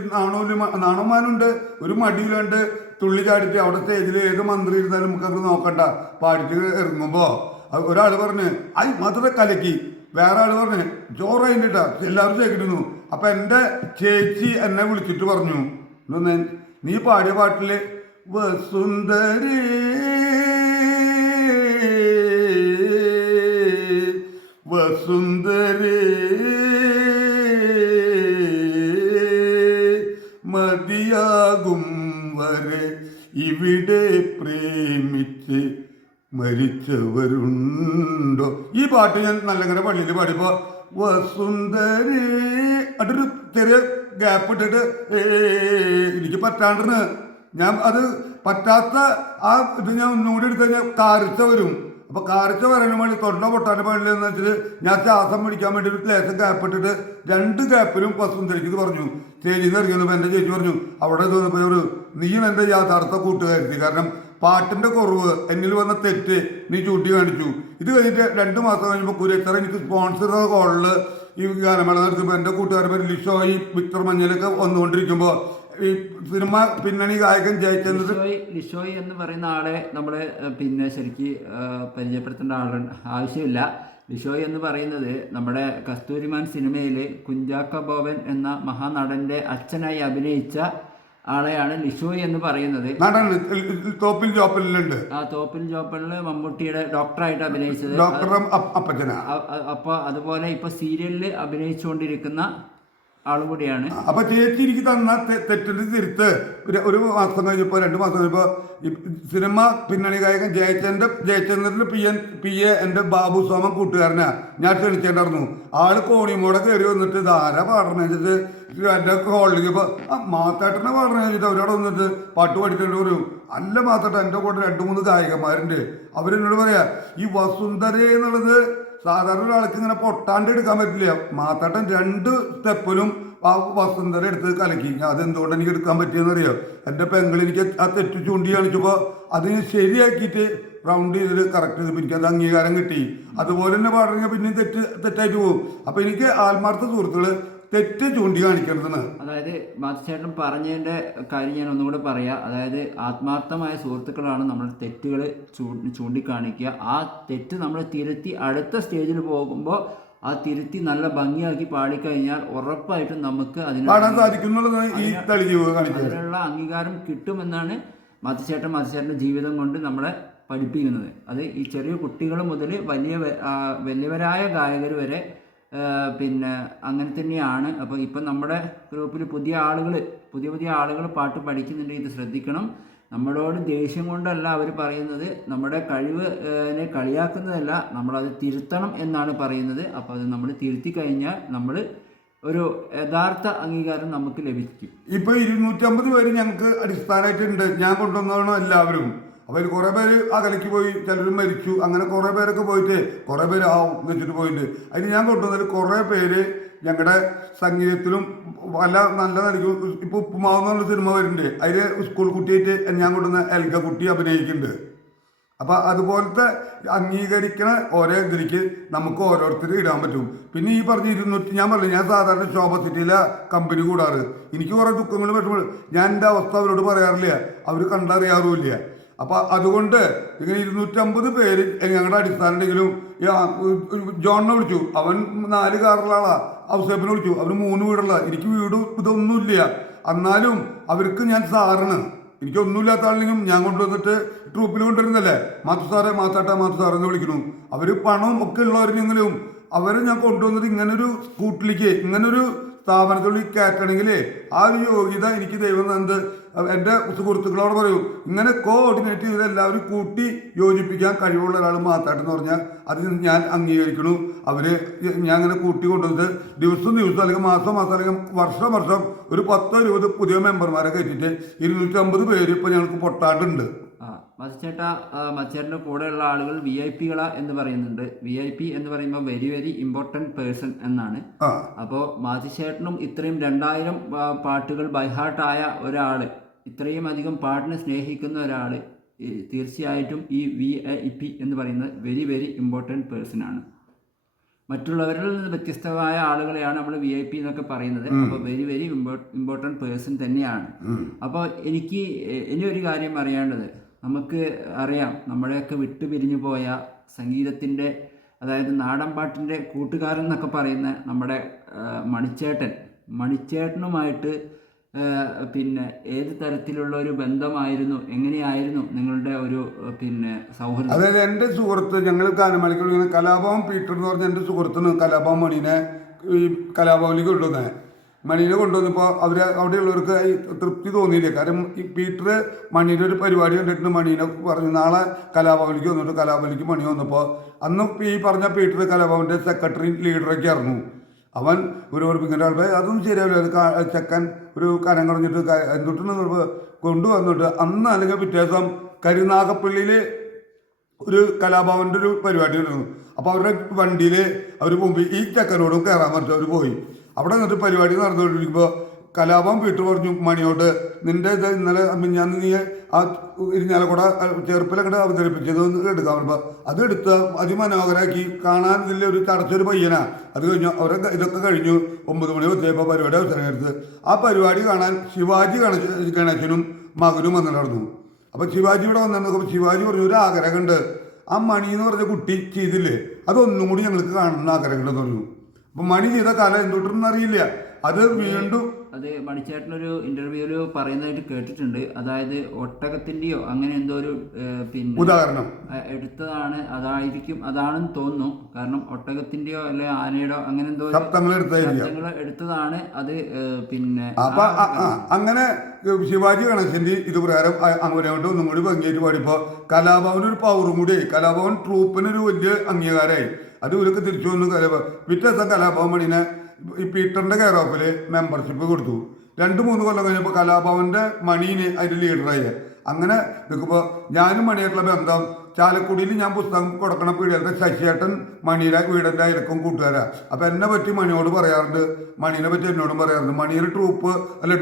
നാണോമാനുണ്ട്, ഒരു മടിയിലുണ്ട്, തുള്ളി ചാടിച്ച് അവിടെ സ്റ്റേജിൽ ഏത് മന്ത്രി ഇരുന്നാലും നമുക്കത് നോക്കണ്ട, പാടിച്ച് ഇറങ്ങുമ്പോൾ ഒരാൾ പറഞ്ഞ് അത് മാത്രമേ കലക്കി, വേറെ ആൾ പറഞ്ഞ് ജോറായിട്ടാ എല്ലാവരും കേട്ടിരുന്നു. അപ്പം എൻ്റെ ചേച്ചി എന്നെ വിളിച്ചിട്ട് പറഞ്ഞു, നീ പാടിയ പാട്ടിൽ വസുന്ധരി വസുന്ധരി മതിയാകും വരെ ഇവിടെ പ്രേമിച്ച് മരിച്ചവരുണ്ടോ. ഈ പാട്ട് ഞാൻ നല്ലങ്ങനെ പള്ളിയിൽ പാടിയപ്പോൾ വസുന്ധരി അതൊരു ചെറിയ ഗ്യാപ്പ് ഇട്ടിട്ട് എനിക്ക് പറ്റാണ്ടെന്ന് ഞാൻ അത് പറ്റാത്ത ആ ഇത് ഞാൻ ഒന്നുകൂടി എടുത്ത് കഴിഞ്ഞാൽ കാരിച്ച വരും. അപ്പോൾ കാരച്ച പറയാൻ വേണ്ടി തൊണ്ട പൊട്ടാൻ്റെ പണിയിൽ എന്ന് വെച്ചാൽ ഞാൻ ശ്വാസം പിടിക്കാൻ വേണ്ടി ഒരു ലേശം ഗ്യാപ്പിട്ടിട്ട് 2 ഗ്യാപ്പിലും വസുന്ധരയ്ക്ക് ഇത് പറഞ്ഞു. സ്റ്റേജിൽ നിന്ന് ഇറങ്ങിയപ്പോൾ എൻ്റെ ചേച്ചി പറഞ്ഞു അവിടെ തോന്നിയപ്പോൾ ഒരു നീയും എൻ്റെ യഥാർത്ഥ കൂട്ടുകാരി, കാരണം പാട്ടിൻ്റെ കുറവ്, എന്നിൽ വന്ന തെറ്റ് നീ ചൂണ്ടി കാണിച്ചു. ഇത് കഴിഞ്ഞിട്ട് 2 മാസം കഴിഞ്ഞപ്പോൾ കുരേത്തറ എനിക്ക് സ്പോൺസർ ചെയ്ത കോളിൽ ഈ ഗാനമേള നടത്തുമ്പോൾ എൻ്റെ കൂട്ടുകാരൻ ലിഷോയി, വിക്ടർ മഞ്ഞലൊക്കെ വന്നുകൊണ്ടിരിക്കുമ്പോൾ ഈ സിനിമ പിന്നണി ഗായകൻ ജയിച്ചത് ലിഷോയ് എന്ന് പറയുന്ന ആളെ നമ്മൾ പിന്നെ ശരിക്ക് പരിചയപ്പെടുത്തേണ്ട ആവശ്യമില്ല. ലിഷോയ് എന്ന് പറയുന്നത് നമ്മുടെ കസ്തൂരിമാൻ സിനിമയിൽ കുഞ്ചാക്ക ബോബൻ എന്ന മഹാനടൻ്റെ അച്ഛനായി അഭിനയിച്ച ആളെയാണ് ലിഷോയ് എന്ന് പറയുന്നത്. തോപ്പിൽ ജോപ്പലിലുണ്ട്. ആ തോപ്പിൽ ജോപ്പലില് മമ്മൂട്ടിയുടെ ഡോക്ടറായിട്ട് അഭിനയിച്ചത്. അപ്പോൾ അതുപോലെ ഇപ്പൊ സീരിയലിൽ അഭിനയിച്ചുകൊണ്ടിരിക്കുന്ന ആളും കൂടിയാണ്. അപ്പൊ ചേച്ചി എനിക്ക് തന്ന തെറ്റിന്റെ തിരുത്ത് ഒരു മാസം കഴിഞ്ഞപ്പോ 2 മാസം കഴിഞ്ഞപ്പോ സിനിമ പിന്നണി ഗായകൻ ജയചന്ദ്രന്റെ പി എ എൻ്റെ ബാബു സോമൻ കൂട്ടുകാരനാ ഞാൻ ക്ഷണിച്ചിട്ടുണ്ടായിരുന്നു. ആള് കോണിമോടെ കയറി വന്നിട്ട് ധാരാ പാടണ വെച്ചിട്ട് എൻ്റെ ഹോളിലേക്ക് ഇപ്പൊ മാത്താട്ടനെ പാടണ വെച്ചിട്ട് അവരോട് വന്നിട്ട് പാട്ട് പഠിക്കേണ്ടി വരും. അല്ല മാത്താട്ട, എൻ്റെ കൂടെ 2-3 ഗായകന്മാരുണ്ട്. അവരെന്നോട് പറയാ ഈ വസുന്ധര എന്നുള്ളത് സാധാരണ ഒരാൾക്ക് ഇങ്ങനെ പൊട്ടാണ്ട് എടുക്കാൻ പറ്റില്ല. മാത്താട്ടൻ 2 സ്റ്റെപ്പിലും ആ വസുന്ധര എടുത്ത് കലക്കി. അതെന്തുകൊണ്ട് എനിക്ക് എടുക്കാൻ പറ്റിയെന്നറിയോ, എൻ്റെ പെങ്ങൾ എനിക്ക് ആ തെറ്റ് ചൂണ്ടി കാണിച്ചപ്പോൾ അതിന് ശരിയാക്കിയിട്ട് റൗണ്ട് ചെയ്തിട്ട് കറക്റ്റ് ചെയ്തപ്പോൾ എനിക്കത് അംഗീകാരം കിട്ടി. അതുപോലെ തന്നെ പാടുന്ന പിന്നെ തെറ്റായിട്ട് പോകും. അപ്പോൾ എനിക്ക് ആത്മാർത്ഥ സുഹൃത്തുക്കൾ തെറ്റ് ചൂണ്ടി കാണിക്കേണ്ടതാണ്. അതായത് മാതൃചേട്ടൻ പറഞ്ഞതിൻ്റെ കാര്യം ഞാൻ ഒന്നുകൂടെ പറയാം. അതായത് ആത്മാർത്ഥമായ സുഹൃത്തുക്കളാണ് നമ്മൾ തെറ്റുകൾ ചൂണ്ടിക്കാണിക്കുക. ആ തെറ്റ് നമ്മൾ തിരുത്തി അടുത്ത സ്റ്റേജിൽ പോകുമ്പോൾ ആ തിരുത്തി നല്ല ഭംഗിയാക്കി പാടിക്കഴിഞ്ഞാൽ ഉറപ്പായിട്ടും നമുക്ക് അതിനുള്ള അംഗീകാരം കിട്ടുമെന്നാണ് മാതൃചേട്ടൻ്റെ ജീവിതം കൊണ്ട് നമ്മളെ പഠിപ്പിക്കുന്നത്. അത് ഈ ചെറിയ കുട്ടികൾ മുതൽ വലിയവരായ ഗായകർ വരെ പിന്നെ അങ്ങനെ തന്നെയാണ്. അപ്പോൾ ഇപ്പം നമ്മുടെ ഗ്രൂപ്പിൽ പുതിയ ആളുകൾ പാട്ട് പഠിക്കുന്നുണ്ട്. ഇത് ശ്രദ്ധിക്കണം. നമ്മളോട് ദേഷ്യം കൊണ്ടല്ല അവർ പറയുന്നത്, നമ്മുടെ കഴിവിനെ കളിയാക്കുന്നതല്ല, നമ്മളത് തിരുത്തണം എന്നാണ് പറയുന്നത്. അപ്പോൾ അത് നമ്മൾ തിരുത്തി കഴിഞ്ഞാൽ നമ്മൾ ഒരു യഥാർത്ഥ അംഗീകാരം നമുക്ക് ലഭിക്കും. ഇപ്പോൾ 250 പേര് ഞങ്ങൾക്ക് അടിസ്ഥാനമായിട്ടുണ്ട്. ഞാൻ കൊണ്ടുവന്നതാണ് എല്ലാവരും. അപ്പോൾ അതിൽ കുറേ പേര് അകലേക്ക് പോയി, ചിലർ മരിച്ചു, അങ്ങനെ കുറേ പേരൊക്കെ പോയിട്ട് കുറേ പേര് വെച്ചിട്ട് പോയിട്ട് അതിന് ഞാൻ കൊണ്ടുവന്നതിൽ കുറേ പേര് ഞങ്ങളുടെ സംഗീതത്തിലും നല്ല നിലയ്ക്കും. ഇപ്പോൾ ഉപ്പുമാവ് എന്നുള്ള സിനിമ വരുന്നുണ്ട്, അതിൽ സ്കൂൾ കുട്ടിയായിട്ട് ഞാൻ കൊണ്ടുവന്ന എൽഗ കുട്ടി അഭിനയിക്കുന്നുണ്ട്. അപ്പോൾ അതുപോലത്തെ അംഗീകരിക്കണ ഓരോ ഇതിലേക്ക് നമുക്ക് ഓരോരുത്തരും ഇടാൻ പറ്റും. പിന്നെ ഈ പറഞ്ഞ 200 ഞാൻ പറഞ്ഞു, ഞാൻ സാധാരണ ശോഭ സിറ്റിയിലെ കമ്പനി കൂടാറ്. എനിക്ക് കുറേ ദുഃഖങ്ങൾ പറ്റുമ്പോൾ ഞാൻ എൻ്റെ അവസ്ഥ അവരോട് പറയാറില്ല, അവർ കണ്ടറിയാറുമില്ല. അപ്പോൾ അതുകൊണ്ട് ഇങ്ങനെ 250 പേര് ഞങ്ങളുടെ അടിസ്ഥാനം ഉണ്ടെങ്കിലും ജോണിനെ വിളിച്ചു, അവൻ 4 കാറുള്ള ആളാ. ഔസേപ്പിനെ വിളിച്ചു, അവന് 3 വീടുള്ള. എനിക്ക് വീട് ഇതൊന്നുമില്ല, എന്നാലും അവർക്ക് ഞാൻ സാറാണ്. എനിക്കൊന്നുമില്ലാത്ത ആളെങ്കിലും ഞാൻ കൊണ്ടുവന്നിട്ട് ട്രൂപ്പിൽ കൊണ്ടുവരുന്നല്ലേ, മാത്തുസാറെന്ന് വിളിക്കുന്നു. അവർ പണവും ഒക്കെ ഉള്ളവരെങ്കിലും അവരെ ഞാൻ കൊണ്ടുവന്നിട്ട് ഇങ്ങനൊരു സ്കൂട്ടിലേക്ക് ഇങ്ങനൊരു സ്ഥാപനത്തിൽ കയറ്റണമെങ്കിൽ ആ ഒരു യോഗ്യത എനിക്ക് ദൈവം എന്ത് എൻ്റെ സുഹൃത്തുക്കളോട് പറയും. ഇങ്ങനെ കോർഡിനേറ്റ് ചെയ്ത് എല്ലാവരും കൂട്ടി യോജിപ്പിക്കാൻ കഴിവുള്ള ഒരാൾ മാത്താട്ടെന്ന് പറഞ്ഞാൽ അത് ഞാൻ അംഗീകരിക്കുന്നു. ഞാൻ അങ്ങനെ കൂട്ടി കൊണ്ടുവന്നിട്ട് ദിവസം അല്ലെങ്കിൽ മാസം അല്ലെങ്കിൽ വർഷം ഒരു 10-20 പുതിയ മെമ്പർമാരെ കയറ്റിയിട്ട് 250 പേര് ഇപ്പോൾ ഞങ്ങൾക്ക് പൊട്ടാട്ടുണ്ട്. മച്ചേട്ടൻ്റെ കൂടെയുള്ള ആളുകൾ VIP എന്ന് പറയുന്നുണ്ട്. VIP എന്ന് പറയുമ്പോൾ വെരി വെരി ഇമ്പോർട്ടൻറ്റ് പേഴ്സൺ എന്നാണ്. അപ്പോൾ മാതിച്ചേട്ടനും ഇത്രയും 2000 പാട്ടുകൾ ബൈഹാർട്ടായ ഒരാൾ, ഇത്രയും അധികം പാട്ടിനെ സ്നേഹിക്കുന്ന ഒരാൾ, തീർച്ചയായിട്ടും ഈ VIP എന്ന് പറയുന്നത് വെരി വെരി ഇമ്പോർട്ടൻറ്റ് പേഴ്സൺ ആണ്. മറ്റുള്ളവരിൽ നിന്ന് വ്യത്യസ്തമായ ആളുകളെയാണ് നമ്മൾ VIP എന്നൊക്കെ പറയുന്നത്. അപ്പോൾ വെരി വെരി ഇമ്പോർട്ടൻറ്റ് പേഴ്സൺ തന്നെയാണ്. അപ്പോൾ എനിക്ക് ഇനി ഒരു കാര്യം അറിയേണ്ടത്, നമുക്ക് അറിയാം നമ്മുടെയൊക്കെ വിട്ടുപിരിഞ്ഞു പോയ സംഗീതത്തിൻ്റെ, അതായത് നാടൻ പാട്ടിൻ്റെ കൂട്ടുകാരൻ എന്നൊക്കെ പറയുന്ന നമ്മുടെ മണിച്ചേട്ടനുമായിട്ട് പിന്നെ ഏത് തരത്തിലുള്ള ഒരു ബന്ധമായിരുന്നു, എങ്ങനെയായിരുന്നു നിങ്ങളുടെ ഒരു പിന്നെ സൗഹൃദം? അതായത് എൻ്റെ സുഹൃത്ത്, ഞങ്ങൾ ഗാനമേളയ്ക്ക് വിളിക്കുന്ന കലാഭവൻ പീറ്റർ എന്ന് പറഞ്ഞ എൻ്റെ സുഹൃത്തിന് കലാഭവൻ മണീനെ ഈ കലാഭവനിലേക്ക് കൊണ്ടുവന്നത്. മണീനെ കൊണ്ടുവന്നപ്പോൾ അവിടെയുള്ളവർക്ക് തൃപ്തി തോന്നിയില്ല. കാരണം ഈ പീറ്റർ മണീൻ്റെ ഒരു പരിപാടി കണ്ടിട്ട് മണീനെ പറഞ്ഞു നാളെ കലാഭവനിലേക്ക് വന്നിട്ട് കലാഭവനിലേക്ക് മണി വന്നപ്പോൾ അന്ന് ഈ പറഞ്ഞ പീറ്റർ കലാഭവൻ്റെ സെക്രട്ടറി ലീഡറൊക്കെ ആയിരുന്നു. അവൻ ഒരു ഇങ്ങനെ അതൊന്നും ശരിയാവില്ല, അത് ചെക്കൻ ഒരു കനം കളഞ്ഞിട്ട് എന്തൊട്ട് കൊണ്ടുവന്നിട്ട് അന്ന് അല്ലെങ്കിൽ പിറ്റേ ദിവസം കരുനാഗപ്പള്ളിയിൽ ഒരു കലാഭവൻ്റെ ഒരു പരിപാടി ഉണ്ടായിരുന്നു. അപ്പോൾ അവരുടെ വണ്ടിയിൽ അവർ മുമ്പിൽ ഈ ചെക്കനോടും കയറാൻ പറ്റും. അവർ പോയി അവിടെ നിന്നിട്ട് പരിപാടി നടന്നുകൊണ്ടിരിക്കുമ്പോൾ കലാഭവൻ വീട്ടിൽ പറഞ്ഞു മണിയോട്, നിന്റെ ഇത് ഇന്നലെ ഞാൻ നീ ആ ഇരിഞ്ഞാലക്കുട ചെറുപ്പിലങ്ങോട്ട് അവതരിപ്പിച്ചത് ഒന്ന് എടുക്കാൻ പറയുമ്പോൾ അത് എടുത്ത് അതിമനോഹരമാക്കി കാണാൻ ഇതിൽ ഒരു ചടച്ചൊരു പയ്യനാ. അത് കഴിഞ്ഞു അവരെ ഇതൊക്കെ കഴിഞ്ഞു 9 മണി എത്തിയപ്പോൾ പരിപാടി അവസരം എടുത്ത് ആ പരിപാടി കാണാൻ ശിവാജി ഗണേശനും മകനും വന്നിട്ടുണ്ടായിരുന്നു. അപ്പോൾ ശിവാജി ഇവിടെ വന്നിരുന്നപ്പോൾ ശിവാജി പറഞ്ഞു ഒരു ആഗ്രഹമുണ്ട്, ആ മണി എന്ന് പറഞ്ഞ കുട്ടി ചെയ്തില്ലേ അതൊന്നും കൂടി ഞങ്ങൾക്ക് കാണുന്ന ആഗ്രഹമുണ്ടെന്ന് പറഞ്ഞു. അപ്പം മണി ചെയ്ത കല എന്തുകൊണ്ടെന്ന് അറിയില്ല. അത് വീണ്ടും അത് മണിച്ചേട്ടനൊരു ഇന്റർവ്യൂവിൽ പറയുന്നതായിട്ട് കേട്ടിട്ടുണ്ട്. അതായത് ഒട്ടകത്തിൻ്റെയോ അങ്ങനെ എന്തോ ഒരു പിന്നെ ഉദാഹരണം അതായിരിക്കും, അതാണെന്ന് തോന്നുന്നു. കാരണം ഒട്ടകത്തിൻ്റെയോ അല്ലെ ആനയുടെയോ അങ്ങനെ എന്തോ ശബ്ദങ്ങൾ എടുത്തതാണ് അത്. പിന്നെ അപ്പൊ അങ്ങനെ ശിവാജി ഗണേശന്റെ ഇത് പ്രകാരം അങ്ങോട്ട് ഒന്നും കൂടി ഭംഗിയായിട്ട് പാടിയപ്പോൾ കലാഭവൻ ഒരു പവറും കൂടി, കലാഭവൻ ട്രൂപ്പിനൊരു വലിയ അംഗീകാരമായി. അത് ഇവരൊക്കെ തിരിച്ചു വന്നു. പിറ്റേ ദിവസം കലാഭവൻ മണിനെ ഈ പീറ്ററിന്റെ കെയർ ഓഫിൽ മെമ്പർഷിപ്പ് കൊടുത്തു. 2-3 കൊല്ലം കഴിഞ്ഞപ്പോൾ കലാഭവന്റെ മണീന് അതിന്റെ ലീഡറായി. അങ്ങനെ നിൽക്കുമ്പോൾ ഞാനും മണിയായിട്ടുള്ള ബന്ധം ചാലക്കുടിയിൽ ഞാൻ പുസ്തകം കൊടുക്കണ പീടികത്തെ ശശിയേട്ടൻ മണിയുടെ വീടിൻ്റെ അയൽക്കും കൂട്ടുകാരാ. അപ്പം എന്നെ പറ്റി മണിയോട് പറയാറുണ്ട്, മണീനെ പറ്റി എന്നോടും പറയാറുണ്ട്. മണിയുടെ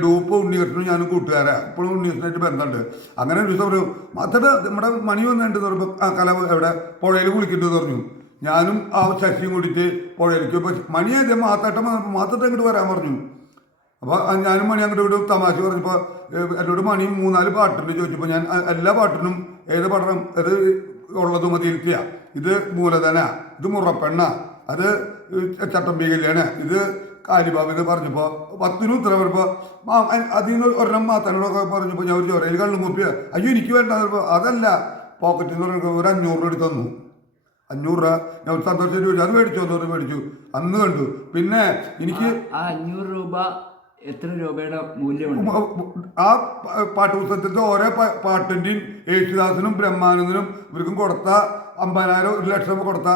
ഡൂപ്പ് ഉണ്ണികൃഷ്ണനും ഞാനും കൂട്ടുകാരാ. ഇപ്പോഴും ഉണ്ണികൃഷ്ണനായിട്ട് ബന്ധമുണ്ട്. അങ്ങനെ ഒരു ദിവസം പറഞ്ഞു മാത്രം നമ്മുടെ മണി വന്നിട്ട് പറയുമ്പോൾ ആ കല എവിടെ പുഴയിൽ കുളിക്കുന്നത് പറഞ്ഞു. ഞാനും ആ ശശിയും കൂടിയിട്ട് പുഴയിലേക്ക് ഇപ്പോൾ മണി ആദ്യം മാത്തട്ടം ഇങ്ങോട്ട് വരാൻ പറഞ്ഞു. അപ്പോൾ ഞാനും മണി അങ്ങോട്ട് ഇവിടെ തമാശ പറഞ്ഞപ്പോൾ എന്നോട് മണി 3-4 പാട്ടുണ്ട് ചോദിച്ചപ്പോൾ ഞാൻ എല്ലാ പാട്ടിനും ഏത് പഠനം അത് ഉള്ളത് മതിയിരിക്കുക, ഇത് മൂലധന, ഇത് മുറപ്പെണ്ണ, അത് ചട്ടമ്പി കല്യാണ, ഇത് കാലിബാബെന്ന് പറഞ്ഞപ്പോൾ 10ന് ഉത്തരം പറഞ്ഞപ്പോൾ അതിൽ നിന്ന് ഒരെണ്ണം മാത്താനോടൊക്കെ പറഞ്ഞപ്പോൾ ഞാൻ ഒരു ചോരയിൽ കള്ളും കുപ്പിയ അയ്യോ എനിക്ക് വേണ്ട. അതല്ല പോക്കറ്റിൽ നിന്ന് പറഞ്ഞപ്പോൾ ഒരു 500 രൂപ എടുത്ത് തന്നു. 500 രൂപ ഞാൻ സന്തോഷം ചോദിച്ചു. അത് മേടിച്ചു അന്ന് കണ്ടു. പിന്നെ എനിക്ക് 500 രൂപ എത്ര രൂപയുടെ മൂല്യമുണ്ട്? ആ പാഠ്യപുസ്തകത്തിലത്തെ ഓരോ പാട്ടിൻ്റെയും യേശുദാസിനും ബ്രഹ്മാനന്ദനും ഇവർക്കും കൊടുത്ത 50,000 1 ലക്ഷം കൊടുത്ത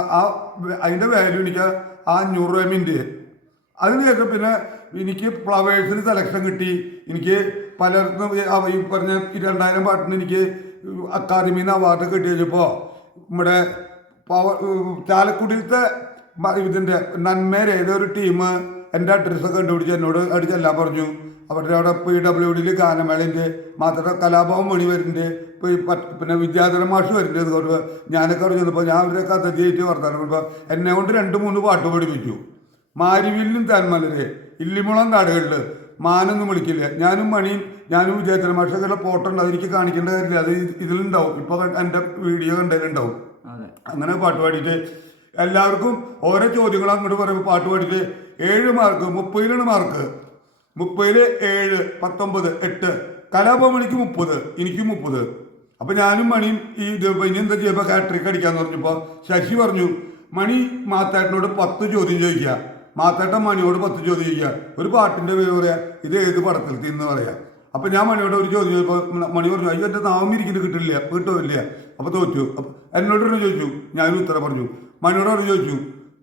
അതിൻ്റെ വാല്യൂ എനിക്ക് 500 രൂപ മിൻ്റെ. അതിനുശേഷം പിന്നെ എനിക്ക് ഫ്ലവേഴ്സിന് സെലക്ഷൻ കിട്ടി. എനിക്ക് പലർക്കും ഈ പറഞ്ഞ 2000 പാട്ടിന് എനിക്ക് അക്കാദമിയിൽ നിന്ന് അവാർഡ് കിട്ടി കഴിഞ്ഞപ്പോൾ നമ്മുടെ ചാലക്കുടിയിലത്തെ ഇതിൻ്റെ നന്മേരെ ഏതൊരു ടീം എൻ്റെ അഡ്രസ്സൊക്കെ കണ്ടുപിടിച്ച് എന്നോട് അടിച്ചെല്ലാം പറഞ്ഞു. അവരുടെ അവിടെ PWDയിൽ ഗാനമേളൻ്റെ മാത്രമല്ല കലാഭവൻ മണി വരുന്നുണ്ട്, പിന്നെ വിദ്യാധര മാഷ് വരുന്നുണ്ട്. അതുകൊണ്ട് ഞാനൊക്കെ അവിടെ ചെന്നപ്പോൾ ഞാൻ അവരെ കഥയായിട്ട് വർത്താനം പറയുമ്പോൾ എന്നെ കൊണ്ട് 2-3 പാട്ട് പഠിപ്പിച്ചു. മാരിവില്ലും തന്മലരെ ഇല്ലിമുളം കാടുകളിൽ മാനൊന്നും വിളിക്കില്ല. ഞാനും വിദ്യാധര മാഷൊക്കെ ഫോട്ടോ ഉണ്ട്, അതെനിക്ക് കാണിക്കേണ്ട കാര്യമില്ല, അത് ഇതിലുണ്ടാവും. ഇപ്പോൾ എൻ്റെ വീഡിയോ കണ്ടതിലുണ്ടാവും. അങ്ങനെ പാട്ട് പാടിയിട്ട് എല്ലാവർക്കും ഓരോ ചോദ്യങ്ങൾ അങ്ങോട്ട് പറയുമ്പോൾ പാട്ട് പാടിയിട്ട് 7 മാർക്ക്, 30-ലാണ് മാർക്ക്. 30-ൽ 7, 19, 8. കലാഭവനിക്ക് 30, എനിക്ക് 30. അപ്പം ഞാനും മണിയും ഈ ഇനി എന്താ ചെയ്യുമ്പോൾ ഹാട്രിക്ക് അടിക്കാന്ന് പറഞ്ഞപ്പോൾ ശശി പറഞ്ഞു മണി മാത്താട്ടിനോട് 10 ചോദ്യം ചോദിക്കുക, മാത്താട്ടൻ മണിയോട് 10 ചോദ്യം ചോദിക്കുക, ഒരു പാട്ടിൻ്റെ പേര് പറയാ, ഇത് ഏത് പടത്തിൽ തിന്ന് പറയാം. അപ്പം ഞാൻ മണിയോട് ഒരു ചോദ്യം ചോദിച്ചപ്പോൾ മണി പറഞ്ഞു അയ്യോ എൻ്റെ നാവിനിരിക്കുന്നത് കിട്ടില്ല. അപ്പോൾ തോറ്റു. എന്നോട് ചോദിച്ചു, ഞാനൊരു ഉത്തരം പറഞ്ഞു. മണിയോട് ചോദിച്ചു,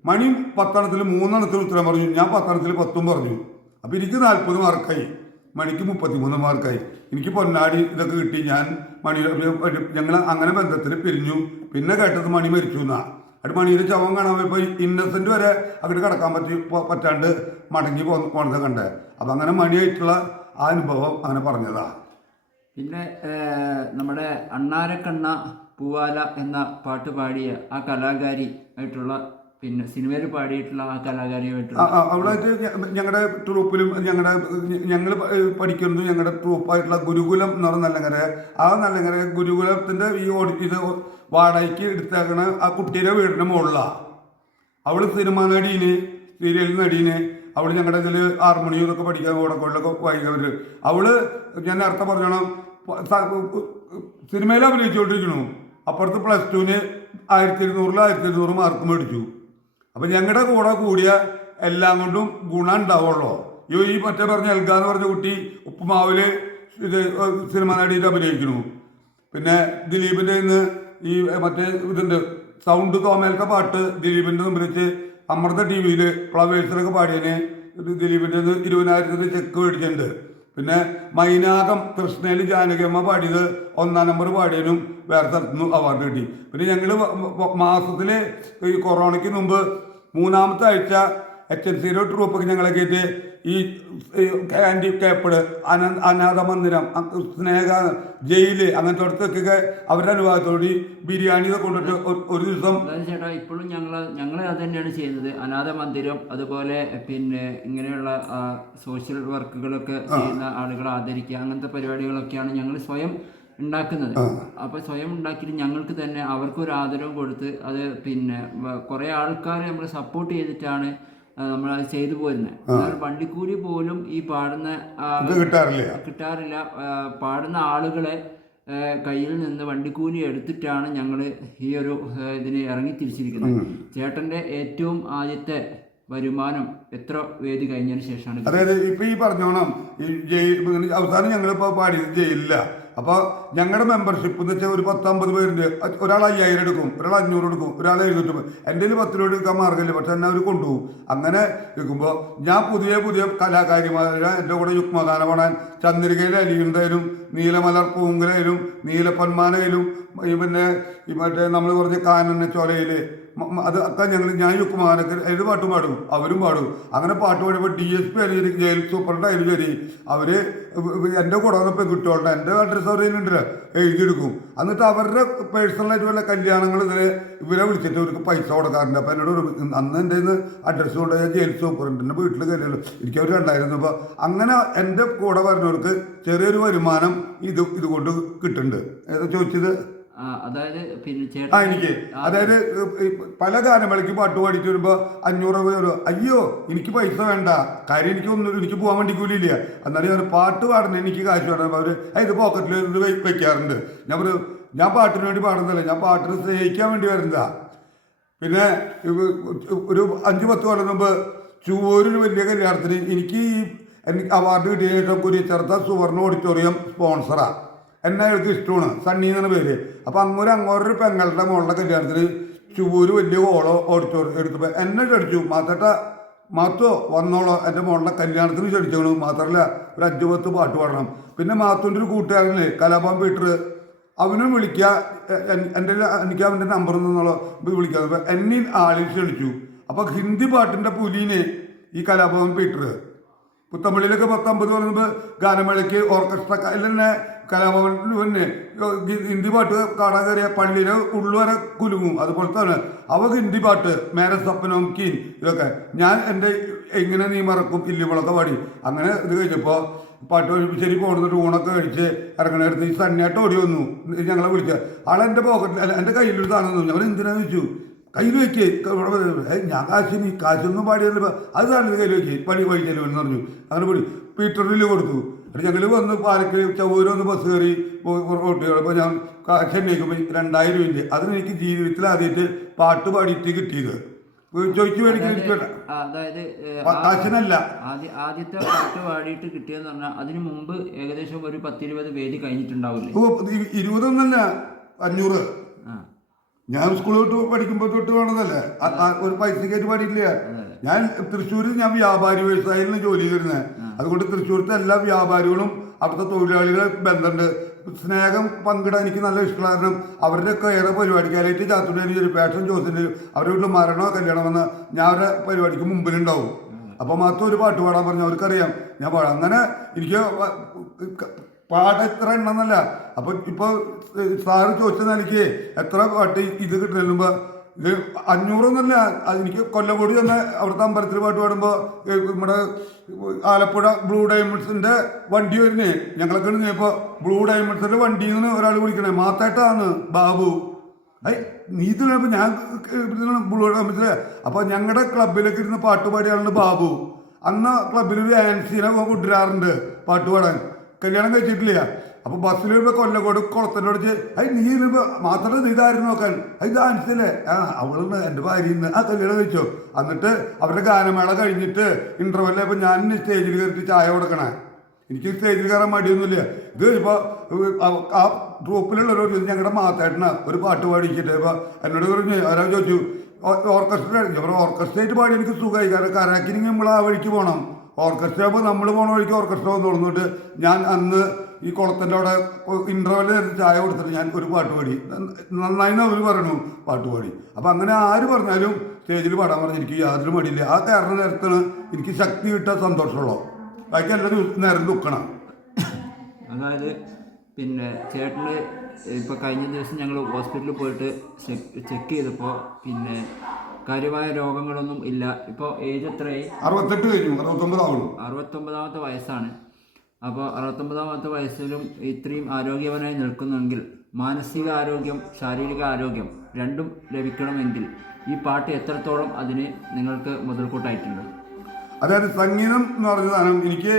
മണി 10 എണ്ണത്തിൽ 3 എണ്ണത്തിന് ഉത്തരം പറഞ്ഞു, ഞാൻ 10 എണ്ണത്തിൽ 10 പറഞ്ഞു. അപ്പോൾ എനിക്ക് 40 മാർക്കായി, മണിക്ക് 33 മാർക്കായി. എനിക്ക് പൊന്നാടി ഇതൊക്കെ കിട്ടി. ഞാൻ ഞങ്ങൾ അങ്ങനെ ബന്ധത്തിൽ പിരിഞ്ഞു. പിന്നെ കേട്ടത് മണി മരിച്ചു എന്നാണ്. അവിടെ മണിയുടെ ശവം കാണാൻ പോയപ്പോൾ ഇന്നസെൻ്റ് വരെ അങ്ങോട്ട് കിടക്കാൻ പറ്റാണ്ട് മടങ്ങി പോണത് കണ്ടേ. അപ്പം അങ്ങനെ മണിയായിട്ടുള്ള ആ അനുഭവം അങ്ങനെ പറഞ്ഞതാ. പിന്നെ നമ്മുടെ അണ്ണാരക്കണ്ണ പൂവാല എന്ന പാട്ട് പാടിയ ആ കലാകാരി ആയിട്ടുള്ള, പിന്നെ സിനിമയിൽ പാടിയിട്ടുള്ള ആ കലാകാരിയുമായിട്ടുള്ള അവിടെ ഞങ്ങളുടെ ട്രൂപ്പിലും ഞങ്ങൾ പഠിക്കുന്നത് ഞങ്ങളുടെ ട്രൂപ്പായിട്ടുള്ള ഗുരുകുലം എന്ന് പറഞ്ഞ നല്ലങ്കര. ആ നല്ലങ്കര ഗുരുകുലത്തിൻ്റെ ഇത് വാടകയ്ക്ക് എടുത്തേക്കണ ആ കുട്ടിയുടെ വീടിൻ്റെ മുകളിലാണ്. അവൾ സിനിമ നടീന്, സീരിയൽ നടീന്. അവൾ ഞങ്ങളുടെ ഇതിൽ ഹാർമോണിയൊക്കെ പഠിക്കാൻ ഓടക്കൊള്ളൊക്കെ വായിക്കവർ. ഞാൻ നേരത്തെ പറഞ്ഞോണം സിനിമയിൽ അഭിനയിച്ചുകൊണ്ടിരിക്കണു. അപ്പുറത്ത് +2-ന് 1200 മാർക്ക് മേടിച്ചു. അപ്പം ഞങ്ങളുടെ കൂടെ കൂടിയ എല്ലാം കൊണ്ടും ഗുണം ഉണ്ടാവുള്ളൂ. ഈ മറ്റേ പറഞ്ഞ എൽഗാന്ന് പറഞ്ഞ കുട്ടി ഉപ്പുമാവില് ഇത് സിനിമ നടിയിട്ട് അഭിനയിക്കണു. പിന്നെ ദിലീപിൻ്റെ ഇന്ന് ഈ മറ്റേ ഇതുണ്ട് സൗണ്ട് തോമേലത്തെ പാട്ട് ദിലീപിൻ്റെ മുമ്പിൽ വെച്ച് അമൃത TV ഫ്ലവേഴ്സിലൊക്കെ പാടിയതിന് ദിലീപിൻ്റെ 20,000 ചെക്ക് മേടിച്ചിട്ടുണ്ട്. പിന്നെ മൈനാകം കൃഷ്ണയിൽ ജാനകിയമ്മ പാടിയത് 1-ാം നമ്പർ പാടിയതിനും വേറെ സ്ഥലത്തുനിന്ന് അവാർഡ് കിട്ടി. പിന്നെ ഞങ്ങൾ മാസത്തിൽ ഈ കൊറോണയ്ക്ക് മുമ്പ് 3-ാമത്തെ ആഴ്ച HNCയുടെ ട്രൂപ്പൊക്കെ ഞങ്ങളെ കയറ്റി ഈ ഹാൻഡിക്യാപ്ഡ് അനാഥ മന്ദിരം, സ്നേഹ ജയില്, അങ്ങനത്തെ അടുത്തൊക്കെ അവരുടെ അനുഭവത്തോടെ ബിരിയാണി കൊണ്ടിട്ട് ഒരു ദിവസം. ചേട്ടാ ഇപ്പോഴും ഞങ്ങൾ അത് തന്നെയാണ് ചെയ്യുന്നത്. അനാഥ മന്ദിരം, അതുപോലെ പിന്നെ ഇങ്ങനെയുള്ള സോഷ്യൽ വർക്കുകളൊക്കെ ചെയ്യുന്ന ആളുകളെ ആദരിക്കുക, അങ്ങനത്തെ പരിപാടികളൊക്കെയാണ് ഞങ്ങൾ സ്വയം ഉണ്ടാക്കുന്നത്. അപ്പോൾ സ്വയം ഉണ്ടാക്കിയിട്ട് ഞങ്ങൾക്ക് തന്നെ അവർക്കൊരു ആദരവ് കൊടുത്ത് അത് പിന്നെ കുറേ ആൾക്കാർ നമ്മൾ സപ്പോർട്ട് ചെയ്തിട്ടാണ് നമ്മളത് ചെയ്തു പോരുന്നത്. എന്നാൽ വണ്ടിക്കൂലി പോലും ഈ പാടുന്ന കിട്ടാറില്ല. പാടുന്ന ആളുകളെ കയ്യിൽ നിന്ന് വണ്ടിക്കൂലി എടുത്തിട്ടാണ് ഞങ്ങൾ ഈ ഒരു ഇതിന് ഇറങ്ങി തിരിച്ചിരിക്കുന്നത്. ചേട്ടൻ്റെ ഏറ്റവും ആദ്യത്തെ വരുമാനം എത്ര വേദി കഴിഞ്ഞതിന് ശേഷമാണ്? അതായത് ഇപ്പൊ ഈ പറഞ്ഞോണം ഈ ജയിൽ അവസാനം ഞങ്ങളിപ്പോ പാടിയത് ജയിലില്ല. അപ്പോൾ ഞങ്ങളുടെ മെമ്പർഷിപ്പ് എന്ന് വെച്ചാൽ ഒരു 10-50 പേരുണ്ട്. ഒരാൾ 5000 എടുക്കും, ഒരാൾ 500 എടുക്കും, ഒരാൾ 750. എൻ്റെ 10 രൂപ എടുക്കാൻ മാർഗ്ഗമില്ല, പക്ഷെ എന്നെ അവർ കൊണ്ടുപോകും. അങ്ങനെ എടുക്കുമ്പോൾ ഞാൻ പുതിയ കലാകാരിമാരെ എൻ്റെ കൂടെ യുഗ്മഗാനം പാടാൻ ചന്ദ്രികയിൽ അലിയുണ്ടായാലും നീലമലർ പൂങ്കലായാലും നീലപ്പൊന്മാനയിലും പിന്നെ മറ്റേ നമ്മൾ പറഞ്ഞ കാനന ചോലയിൽ അത് ഒക്കെ ഞാൻ യുഗ്മഗാനൊക്കെ അതിൽ പാട്ട് പാടും, അവരും പാടും. അങ്ങനെ പാട്ട് പാടുമ്പോൾ DSP ആയാലും ജയിൽ സൂപ്രണ്ടായാലും ശരി അവർ എൻ്റെ കൂടെ വന്ന പെൺകുട്ടികളുടെ എൻ്റെ അഡ്രസ്സ് അവരുണ്ടല്ലോ എഴുതിയെടുക്കും. എന്നിട്ട് അവരുടെ പേഴ്സണലായിട്ട് വല്ല കല്യാണങ്ങൾ ഇവരെ വിളിച്ചിട്ട് അവർക്ക് പൈസ കൊടുക്കാറുണ്ട്. അപ്പോൾ എന്നോട് അന്ന് എൻ്റെ നിന്ന് അഡ്രസ്സ് കൊണ്ടുപോയി ജയിൽ സൂപ്രണ്ടിൻ്റെ വീട്ടിൽ കയറിയുള്ളൂ. എനിക്ക് അവർ ഉണ്ടായിരുന്നു. അപ്പോൾ അങ്ങനെ എൻ്റെ കൂടെ വരുന്നവർക്ക് ചെറിയൊരു വരുമാനം ഇതുകൊണ്ട് കിട്ടുന്നുണ്ട്. ഏതാ ചോദിച്ചത്? അതായത് പിന്നെ എനിക്ക് അതായത് പല ഗാനമേളയ്ക്ക് പാട്ട് പാടിയിട്ട് വരുമ്പോൾ 500 രൂപ. അയ്യോ എനിക്ക് പൈസ വേണ്ട, കാര്യം എനിക്ക് പോകാൻ വേണ്ടി കൂലിയില്ല. എന്നാലും ഞാൻ പാട്ട് പാടുന്നത് എനിക്ക് കാശ് വേണം. അവർ ഇത് പോക്കറ്റിൽ വെക്കാറുണ്ട്. ഞാൻ പാട്ടിന് വേണ്ടി പാടുന്നതല്ല, ഞാൻ പാട്ടിന് സ്നേഹിക്കാൻ വേണ്ടി വരുന്നതാ. പിന്നെ ഒരു 5-10 കൊല്ലം മുമ്പ് ചുവൂരിൽ വലിയ കല്യാണത്തിന് എനിക്ക് അവാർഡ് കിട്ടിയ ശേഷം കുരിച്ചേർത്ത സുവർണ ഓഡിറ്റോറിയം സ്പോൺസറാണ്. എന്നെ എനിക്ക് ഇഷ്ടമാണ്, സണ്ണി എന്നാണ് പേര്. അപ്പോൾ അങ്ങോട്ടൊരു പെങ്ങളുടെ മോളുടെ കല്യാണത്തിന് ചുവൂര് വലിയ ഓഡിറ്റോറിയം എടുത്തപ്പോൾ എന്നെ ക്ഷണിച്ചു. മാത്തോ വന്നോളോ, എൻ്റെ മോളുടെ കല്യാണത്തിന് ക്ഷണിച്ചു. മാത്രമല്ല ഒരു 5-10 പാട്ട് പാടണം. പിന്നെ മാത്തുൻ്റെ ഒരു കൂട്ടുകാരനില്ലേ കലാഭവൻ പീറ്റർ, അവനും വിളിക്കുക, എനിക്ക് അവൻ്റെ നമ്പർ നിന്നുള്ള വിളിക്കുക. എന്നെ ആളിൽ ക്ഷണിച്ചു. അപ്പോൾ ഹിന്ദി പാട്ടിൻ്റെ പുലീനെ ഈ കലാഭവൻ പീറ്റർ പുത്തമ്പള്ളിയിലൊക്കെ 10-50 പറയുമ്പോൾ ഗാനമേളയ്ക്ക് ഓർക്കസ്ട്ര തന്നെ കലാഭവനിൽ പിന്നെ ഹിന്ദി പാട്ട് കാണാൻ കയറിയ പള്ളിയിലെ ഉള്ളുവരെ കുലുങ്ങും. അതുപോലെ തന്നെ അവ ഹിന്ദി പാട്ട് മേരെ സപ്പനോം കീൻ ഇതൊക്കെ ഞാൻ എൻ്റെ എങ്ങനെ നീ മറക്കും ഇല്ലിമുളൊക്കെ പാടി. അങ്ങനെ ഇത് കഴിഞ്ഞപ്പോൾ പാട്ട് ശരി പോകുന്നിട്ട് ഊണൊക്കെ കഴിച്ച് ഇറങ്ങണടുത്ത് ഈ സണ്ണിയായിട്ട് ഓടി വന്നു. ഞങ്ങളെ വിളിച്ച ആളെൻ്റെ പോക്കറ്റിൽ എൻ്റെ കയ്യിലൊരു സാധനം തന്നു. ഞാൻ എന്തിനാന്ന് ചോദിച്ചു. കയ്യിൽ വയ്ക്കേ, ഞാൻ കാശൊന്നും പാടിയല്ലോ, അത് സാറിന് കയ്യിൽ വയ്ക്കേ വഴി ചെലവെന്ന് പറഞ്ഞു. അങ്ങനെ വിളി പീറ്ററിൽ കൊടുത്തു. എന്നിട്ട് ഞങ്ങൾ വന്ന് പാലക്കൽ ചവൂരൊന്ന് ബസ് കയറി റോട്ടിൽ ഞാൻ ചെന്നൈക്കുമ്പോൾ 2000 രൂപ. അതിനെനിക്ക് ജീവിതത്തിൽ ആദ്യമായിട്ട് പാട്ട് പാടിയിട്ട് കിട്ടിയത്. ചോദിച്ചു മേടിക്കാൻ അതായത് കാശിനല്ല. ആദ്യത്തെ പാട്ട് പാടിയിട്ട് കിട്ടിയെന്ന് പറഞ്ഞാൽ അതിന് മുമ്പ് ഏകദേശം ഒരു 10-20 വേദി കഴിഞ്ഞിട്ടുണ്ടാവില്ലേ? 20 500. ഞാൻ സ്കൂളിൽ പഠിക്കുമ്പോൾ തൊട്ട് വേണമെന്നല്ലേ, ഒരു പൈസക്കായിട്ട് പാടിയില്ല. ഞാൻ തൃശ്ശൂരിൽ ഞാൻ വ്യാപാരി വ്യവസായിയിൽ ജോലി ചെയ്തിരുന്നത്. അതുകൊണ്ട് തൃശ്ശൂരത്തെ എല്ലാ വ്യാപാരികളും അവിടുത്തെ തൊഴിലാളികളെ ബന്ധമുണ്ട്. സ്നേഹം പങ്കിടാൻ എനിക്ക് നല്ല ഇഷ്ടമുള്ള കാരണം അവരുടെയൊക്കെ ഏറെ പരിപാടിക്കാനായിട്ട് ചാത്തുണ്ടേനും ഫാഷൻ ജോസിൻ്റെ അവരുടെ വീട്ടിൽ മരണമോ കല്യാണം വന്നാൽ ഞാൻ അവരുടെ പരിപാടിക്ക് മുമ്പിലുണ്ടാവും. അപ്പോൾ മാത്രം ഒരു പാട്ട് പാടാൻ പറഞ്ഞു, അവർക്കറിയാം ഞാൻ പാടാം. അങ്ങനെ എനിക്ക് പാട്ട് എത്ര എണ്ണമെന്നല്ല. അപ്പോൾ ഇപ്പോൾ സാറ് ചോദിച്ചത് എനിക്ക് എത്ര പാട്ട് ഇത് കിട്ടുമ്പോൾ ഇത് 500 എന്നല്ല. എനിക്ക് കൊല്ലംകോടി തന്നെ അവിടുത്തെ അമ്പലത്തിൽ പാട്ട് പാടുമ്പോൾ നമ്മുടെ ആലപ്പുഴ ബ്ലൂ ഡയമണ്ട്സിൻ്റെ വണ്ടി വരുന്നേ ഞങ്ങളൊക്കെ കഴിഞ്ഞപ്പോൾ ബ്ലൂ ഡയമണ്ട്സിൻ്റെ വണ്ടിയിൽ നിന്ന് ഒരാൾ വിളിക്കണേ മാത്തേട്ടാണ് ബാബു. നീ ഇതിലപ്പോൾ ഞാൻ ബ്ലൂ ഡയമണ്ട്സിലെ. അപ്പോൾ ഞങ്ങളുടെ ക്ലബിലൊക്കെ ഇരുന്ന് പാട്ട് പാടിയാളുണ്ട് ബാബു. അന്ന് ക്ലബിലൊരു ആൻസീനെ കൊണ്ടുവരാറുണ്ട് പാട്ട് പാടാൻ. കല്യാണം കഴിച്ചിട്ടില്ല. അപ്പോൾ ബസ്സിൽ വരുമ്പോൾ കൊല്ലക്കോട് കുളത്തിനോടിച്ച് നീ ഇരുമ്പോൾ മാത്രമല്ല ഇതായിരുന്നു നോക്കാൻ ഇത് ആൻസില്ലേ അവളുണ്ട് എൻ്റെ ഭാര്യ കല്യാണം കഴിച്ചോ. എന്നിട്ട് അവരുടെ ഗാനമേള കഴിഞ്ഞിട്ട് ഇൻ്റർവെല്ലപ്പോൾ ഞാൻ സ്റ്റേജിൽ കയറിയിട്ട് ചായ കൊടുക്കണേ. എനിക്ക് സ്റ്റേജിൽ കയറാൻ മടിയൊന്നുമില്ല. ഇത് ഇപ്പോൾ ആ ട്രൂപ്പിലുള്ളവരോട് ഞങ്ങളുടെ മാത്തേട്ടന ഒരു പാട്ട് പാടിച്ചിട്ട് ഇപ്പോൾ എന്നോട് പറഞ്ഞു ആരോ ചോദിച്ചു ഓർക്കസ്ട്ര ഓർക്കസ്ട്രയായിട്ട് പാടി എനിക്ക് സുഖമായി. കാരണം കരാക്കിന് നമ്മൾ ആ വഴിക്ക് പോകണം. ഓർക്കസ്ട്ര ഇപ്പോൾ നമ്മൾ പോണ വഴിക്ക് ഓർക്കസ്ട്ര വന്ന് തുറന്നിട്ട് ഞാൻ അന്ന് ഈ കുളത്തിൻ്റെ അവിടെ ഇൻ്റർവെല്ലിൽ നേരത്തെ ചായ കൊടുത്തിട്ട് ഞാൻ ഒരു പാട്ട് പാടി. നന്നായി അവർ പറഞ്ഞു പാട്ട് പാടി. അപ്പം അങ്ങനെ ആര് പറഞ്ഞാലും സ്റ്റേജിൽ പാടാൻ പറഞ്ഞ് എനിക്ക് യാതൊരു മടിയില്ല. ആ കാരണം നേരത്താണ് എനിക്ക് ശക്തി കിട്ടാൻ സന്തോഷമുള്ളൂ. ബാക്കി എല്ലാ ദിവസവും നേരം ദുഃഖണം. അതായത് പിന്നെ ചേട്ടന് ഇപ്പോൾ കഴിഞ്ഞ ദിവസം ഞങ്ങൾ ഹോസ്പിറ്റലിൽ പോയിട്ട് ചെക്ക് ചെയ്തപ്പോൾ പിന്നെ കാര്യമായ രോഗങ്ങളൊന്നും ഇല്ല. ഇപ്പോൾ ഏജ് എത്രയായി? 68 കഴിഞ്ഞു. 69 ആവുള്ളൂ. 69ാമത്തെ വയസ്സാണ്. അപ്പോൾ 69ാമത്തെ വയസ്സിലും ഇത്രയും ആരോഗ്യവാനായി നിൽക്കുന്നെങ്കിൽ മാനസിക ആരോഗ്യം, ശാരീരിക ആരോഗ്യം രണ്ടും ലഭിക്കണമെങ്കിൽ ഈ പാട്ട് എത്രത്തോളം അതിന് നിങ്ങൾക്ക് മുതൽക്കൂട്ടായിട്ടുണ്ട്? അതായത് സംഗീതം എന്ന് പറഞ്ഞതാണ് എനിക്ക്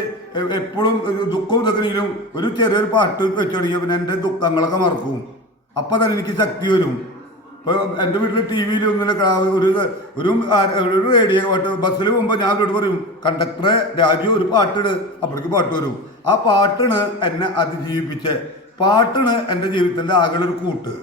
എപ്പോഴും ദുഃഖവും ഇതൊക്കെയെങ്കിലും ഒരു ചെറിയൊരു പാട്ട് വെച്ച് തുടങ്ങിയ പിന്നെ എൻ്റെ ദുഃഖങ്ങളൊക്കെ മറക്കും. അപ്പം തന്നെ എനിക്ക് ശക്തി വരും. ഇപ്പോൾ എൻ്റെ വീട്ടിൽ ടി വിയിൽ ഒന്നില്ല ഒരു റേഡിയോ പാട്ട് ബസ്സിൽ പോകുമ്പോൾ ഞാൻ അവരോട് പറയും, കണ്ടക്ടറെ രാജു ഒരു പാട്ടിട്, അപ്പോഴേക്ക് പാട്ട് വരും. ആ പാട്ടാണ് എന്നെ അതിജീവിപ്പിച്ച്, പാട്ടാണ് എൻ്റെ ജീവിതത്തിൻ്റെ ആകെയുള്ളൊരു കൂട്ട്.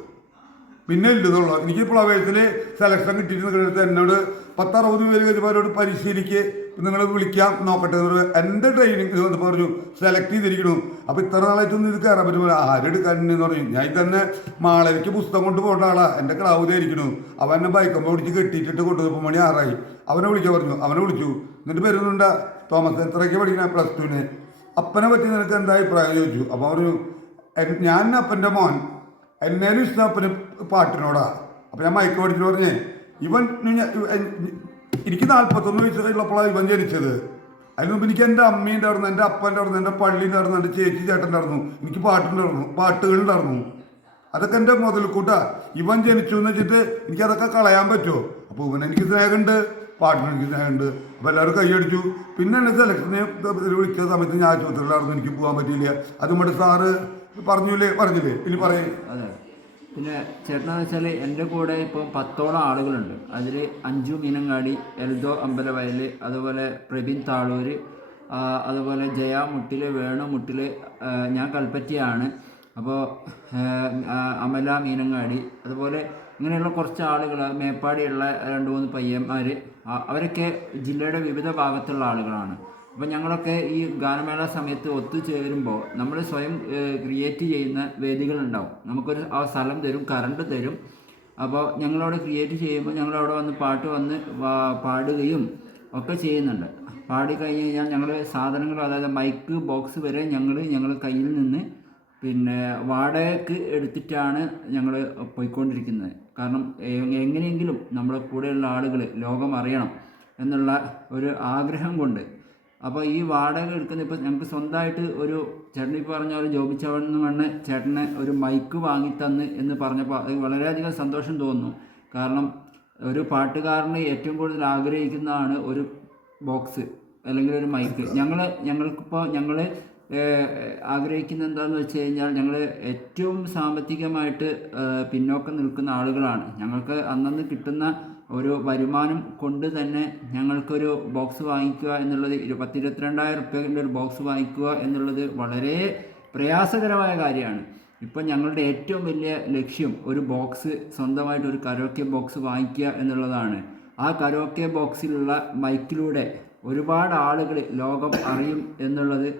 പിന്നെ ഇല്ലെന്നുള്ളൂ. എനിക്ക് ഫ്ലവേഴ്സിൽ സെലക്ഷൻ കിട്ടിയിട്ട് എന്നോട് 10-60 പേര് കഴിഞ്ഞപ്പോൾ അവരോട് പരിശീലിക്ക്, നിങ്ങൾ വിളിക്കാം നോക്കട്ടെ എന്ന് എൻ്റെ ട്രെയിനിങ് വന്ന് പറഞ്ഞു സെലക്ട് ചെയ്തിരിക്കണു. അപ്പോൾ ഇത്ര നാളായിട്ടൊന്നും ഇത് കയറാൻ പറ്റുമ്പോൾ ആരെടുക്കാനെന്ന് പറയും. ഞാൻ തന്നെ മാളയ്ക്ക് പുസ്തകം കൊണ്ട് പോകേണ്ട ആളാണ്. എൻ്റെ ക്ലൗദായിരിക്കണു. അവൻ എന്നെ ബൈക്കമ്പോൾ പിടിച്ച് കെട്ടിയിട്ടിട്ട് കൊണ്ടുവന്നപ്പോൾ മണി 6 ആയി. അവനെ വിളിക്കാൻ പറഞ്ഞു. അവനെ വിളിച്ചു. എന്നിട്ട് വരുന്നുണ്ട് തോമസ്, എത്രയ്ക്ക് പഠിക്കണ? +2-ന്. അപ്പനെ പറ്റി നിനക്ക് എന്താ അഭിപ്രായം ചോദിച്ചു. അപ്പോൾ പറഞ്ഞു, ഞാൻ അപ്പൻ്റെ മോൻ, എന്നേലും ഇഷ്ടം അപ്പന് പാട്ടിനോടാ. അപ്പം ഞാൻ മയക്ക് പഠിച്ചിട്ട് പറഞ്ഞേ, എനിക്ക് 41 വയസ്സുള്ളപ്പോഴാണ് ഇവൻ ജനിച്ചത്. അതിന് മുമ്പ് എനിക്ക് എൻ്റെ അമ്മേൻ്റെ ആയിരുന്നു, എൻ്റെ അപ്പൻ്റെ ആയിരുന്നു, എൻ്റെ പള്ളീൻ്റെ ആയിരുന്നു, എൻ്റെ ചേച്ചി ചേട്ടൻ്റെ ആയിരുന്നു, എനിക്ക് പാട്ടുകളുണ്ടായിരുന്നു. അതൊക്കെ എൻ്റെ മുതൽക്കൂട്ടാ. ഇവൻ ജനിച്ചു എന്ന് വെച്ചിട്ട് എനിക്കതൊക്കെ കളയാൻ പറ്റുമോ? അപ്പോൾ ഇവൻ എനിക്ക് സ്നേഹമുണ്ട്, പാട്ടിന് എനിക്ക് സ്നേഹമുണ്ട്. അപ്പോൾ എല്ലാവരും കൈയടിച്ചു. പിന്നെ എന്നെ സെലക്ഷനെ വിളിക്കുന്ന സമയത്ത് ഞാൻ ആശുപത്രിയിലായിരുന്നു, എനിക്ക് പോകാൻ പറ്റിയില്ല. അതുകൊണ്ട് സാറ് പറഞ്ഞില്ലേ ഇനി പറയും. അതെ. പിന്നെ ചേട്ടനെന്ന് വെച്ചാൽ എൻ്റെ കൂടെ ഇപ്പോൾ 10ഓളം ആളുകളുണ്ട്. അതിൽ അഞ്ജു മീനങ്ങാടി, എൽദോ അമ്പലവയൽ, അതുപോലെ പ്രബിൻ താളൂർ, അതുപോലെ ജയ മുട്ടിൽ, വേണു മുട്ടിൽ, ഞാൻ കൽപ്പറ്റയാണ്. അപ്പോൾ അമല മീനങ്ങാടി, അതുപോലെ ഇങ്ങനെയുള്ള കുറച്ച് ആളുകൾ, മേപ്പാടിയുള്ള 2-3 പയ്യന്മാർ, അവരൊക്കെ ജില്ലയുടെ വിവിധ ഭാഗത്തുള്ള ആളുകളാണ്. അപ്പോൾ ഞങ്ങളൊക്കെ ഈ ഗാനമേള സമയത്ത് ഒത്തുചേരുമ്പോൾ നമ്മൾ സ്വയം ക്രിയേറ്റ് ചെയ്യുന്ന വേദികളുണ്ടാവും. നമുക്കൊരു ആ സ്ഥലം തരും, കറണ്ട് തരും. അപ്പോൾ ഞങ്ങളവിടെ ക്രിയേറ്റ് ചെയ്യുമ്പോൾ ഞങ്ങളവിടെ വന്ന് പാട്ട് പാടുകയും ഒക്കെ ചെയ്യുന്നുണ്ട്. പാടിക്കഴിഞ്ഞ് കഴിഞ്ഞാൽ ഞങ്ങൾ സാധനങ്ങൾ, അതായത് മൈക്ക് ബോക്സ് വരെ ഞങ്ങൾ കയ്യിൽ നിന്ന് പിന്നെ വാടകയ്ക്ക് എടുത്തിട്ടാണ് ഞങ്ങൾ പോയിക്കൊണ്ടിരിക്കുന്നത്. കാരണം എങ്ങനെയെങ്കിലും നമ്മുടെ കൂടെയുള്ള ആളുകൾ ലോകം അറിയണം എന്നുള്ള ഒരു ആഗ്രഹം കൊണ്ട്. അപ്പോൾ ഈ വാടക എടുക്കുന്ന ഇപ്പോൾ ഞങ്ങൾക്ക് സ്വന്തമായിട്ട് ഒരു ചേട്ടൻ ഇപ്പോൾ പറഞ്ഞ പോലെ ജോബിച്ചവണ്ണ് ചേട്ടന് ഒരു മൈക്ക് വാങ്ങിത്തന്ന് എന്ന് പറഞ്ഞപ്പോൾ അത് വളരെയധികം സന്തോഷം തോന്നുന്നു. കാരണം ഒരു പാട്ടുകാരന് ഏറ്റവും കൂടുതൽ ആഗ്രഹിക്കുന്നതാണ് ഒരു ബോക്സ് അല്ലെങ്കിൽ ഒരു മൈക്ക്. ഞങ്ങൾ ആഗ്രഹിക്കുന്ന എന്താണെന്ന് വെച്ച് കഴിഞ്ഞാൽ, ഞങ്ങൾ ഏറ്റവും സാമ്പത്തികമായിട്ട് പിന്നോക്കം നിൽക്കുന്ന ആളുകളാണ്. ഞങ്ങൾക്ക് അന്നന്ന് കിട്ടുന്ന ഒരു വരുമാനം കൊണ്ട് തന്നെ ഞങ്ങൾക്കൊരു ബോക്സ് വാങ്ങിക്കുക എന്നുള്ളത്, 10-22,000 റുപ്യൻ്റെ ഒരു ബോക്സ് വാങ്ങിക്കുക എന്നുള്ളത് വളരെ പ്രയാസകരമായ കാര്യമാണ്. ഇപ്പം ഞങ്ങളുടെ ഏറ്റവും വലിയ ലക്ഷ്യം ഒരു ബോക്സ്, സ്വന്തമായിട്ട് ഒരു കരോക്കെ ബോക്സ് വാങ്ങിക്കുക എന്നുള്ളതാണ്. ആ കരോക്കെ ബോക്സിലുള്ള മൈക്കിലൂടെ ഒരുപാട് ആളുകൾ ലോകം അറിയും എന്നുള്ളത്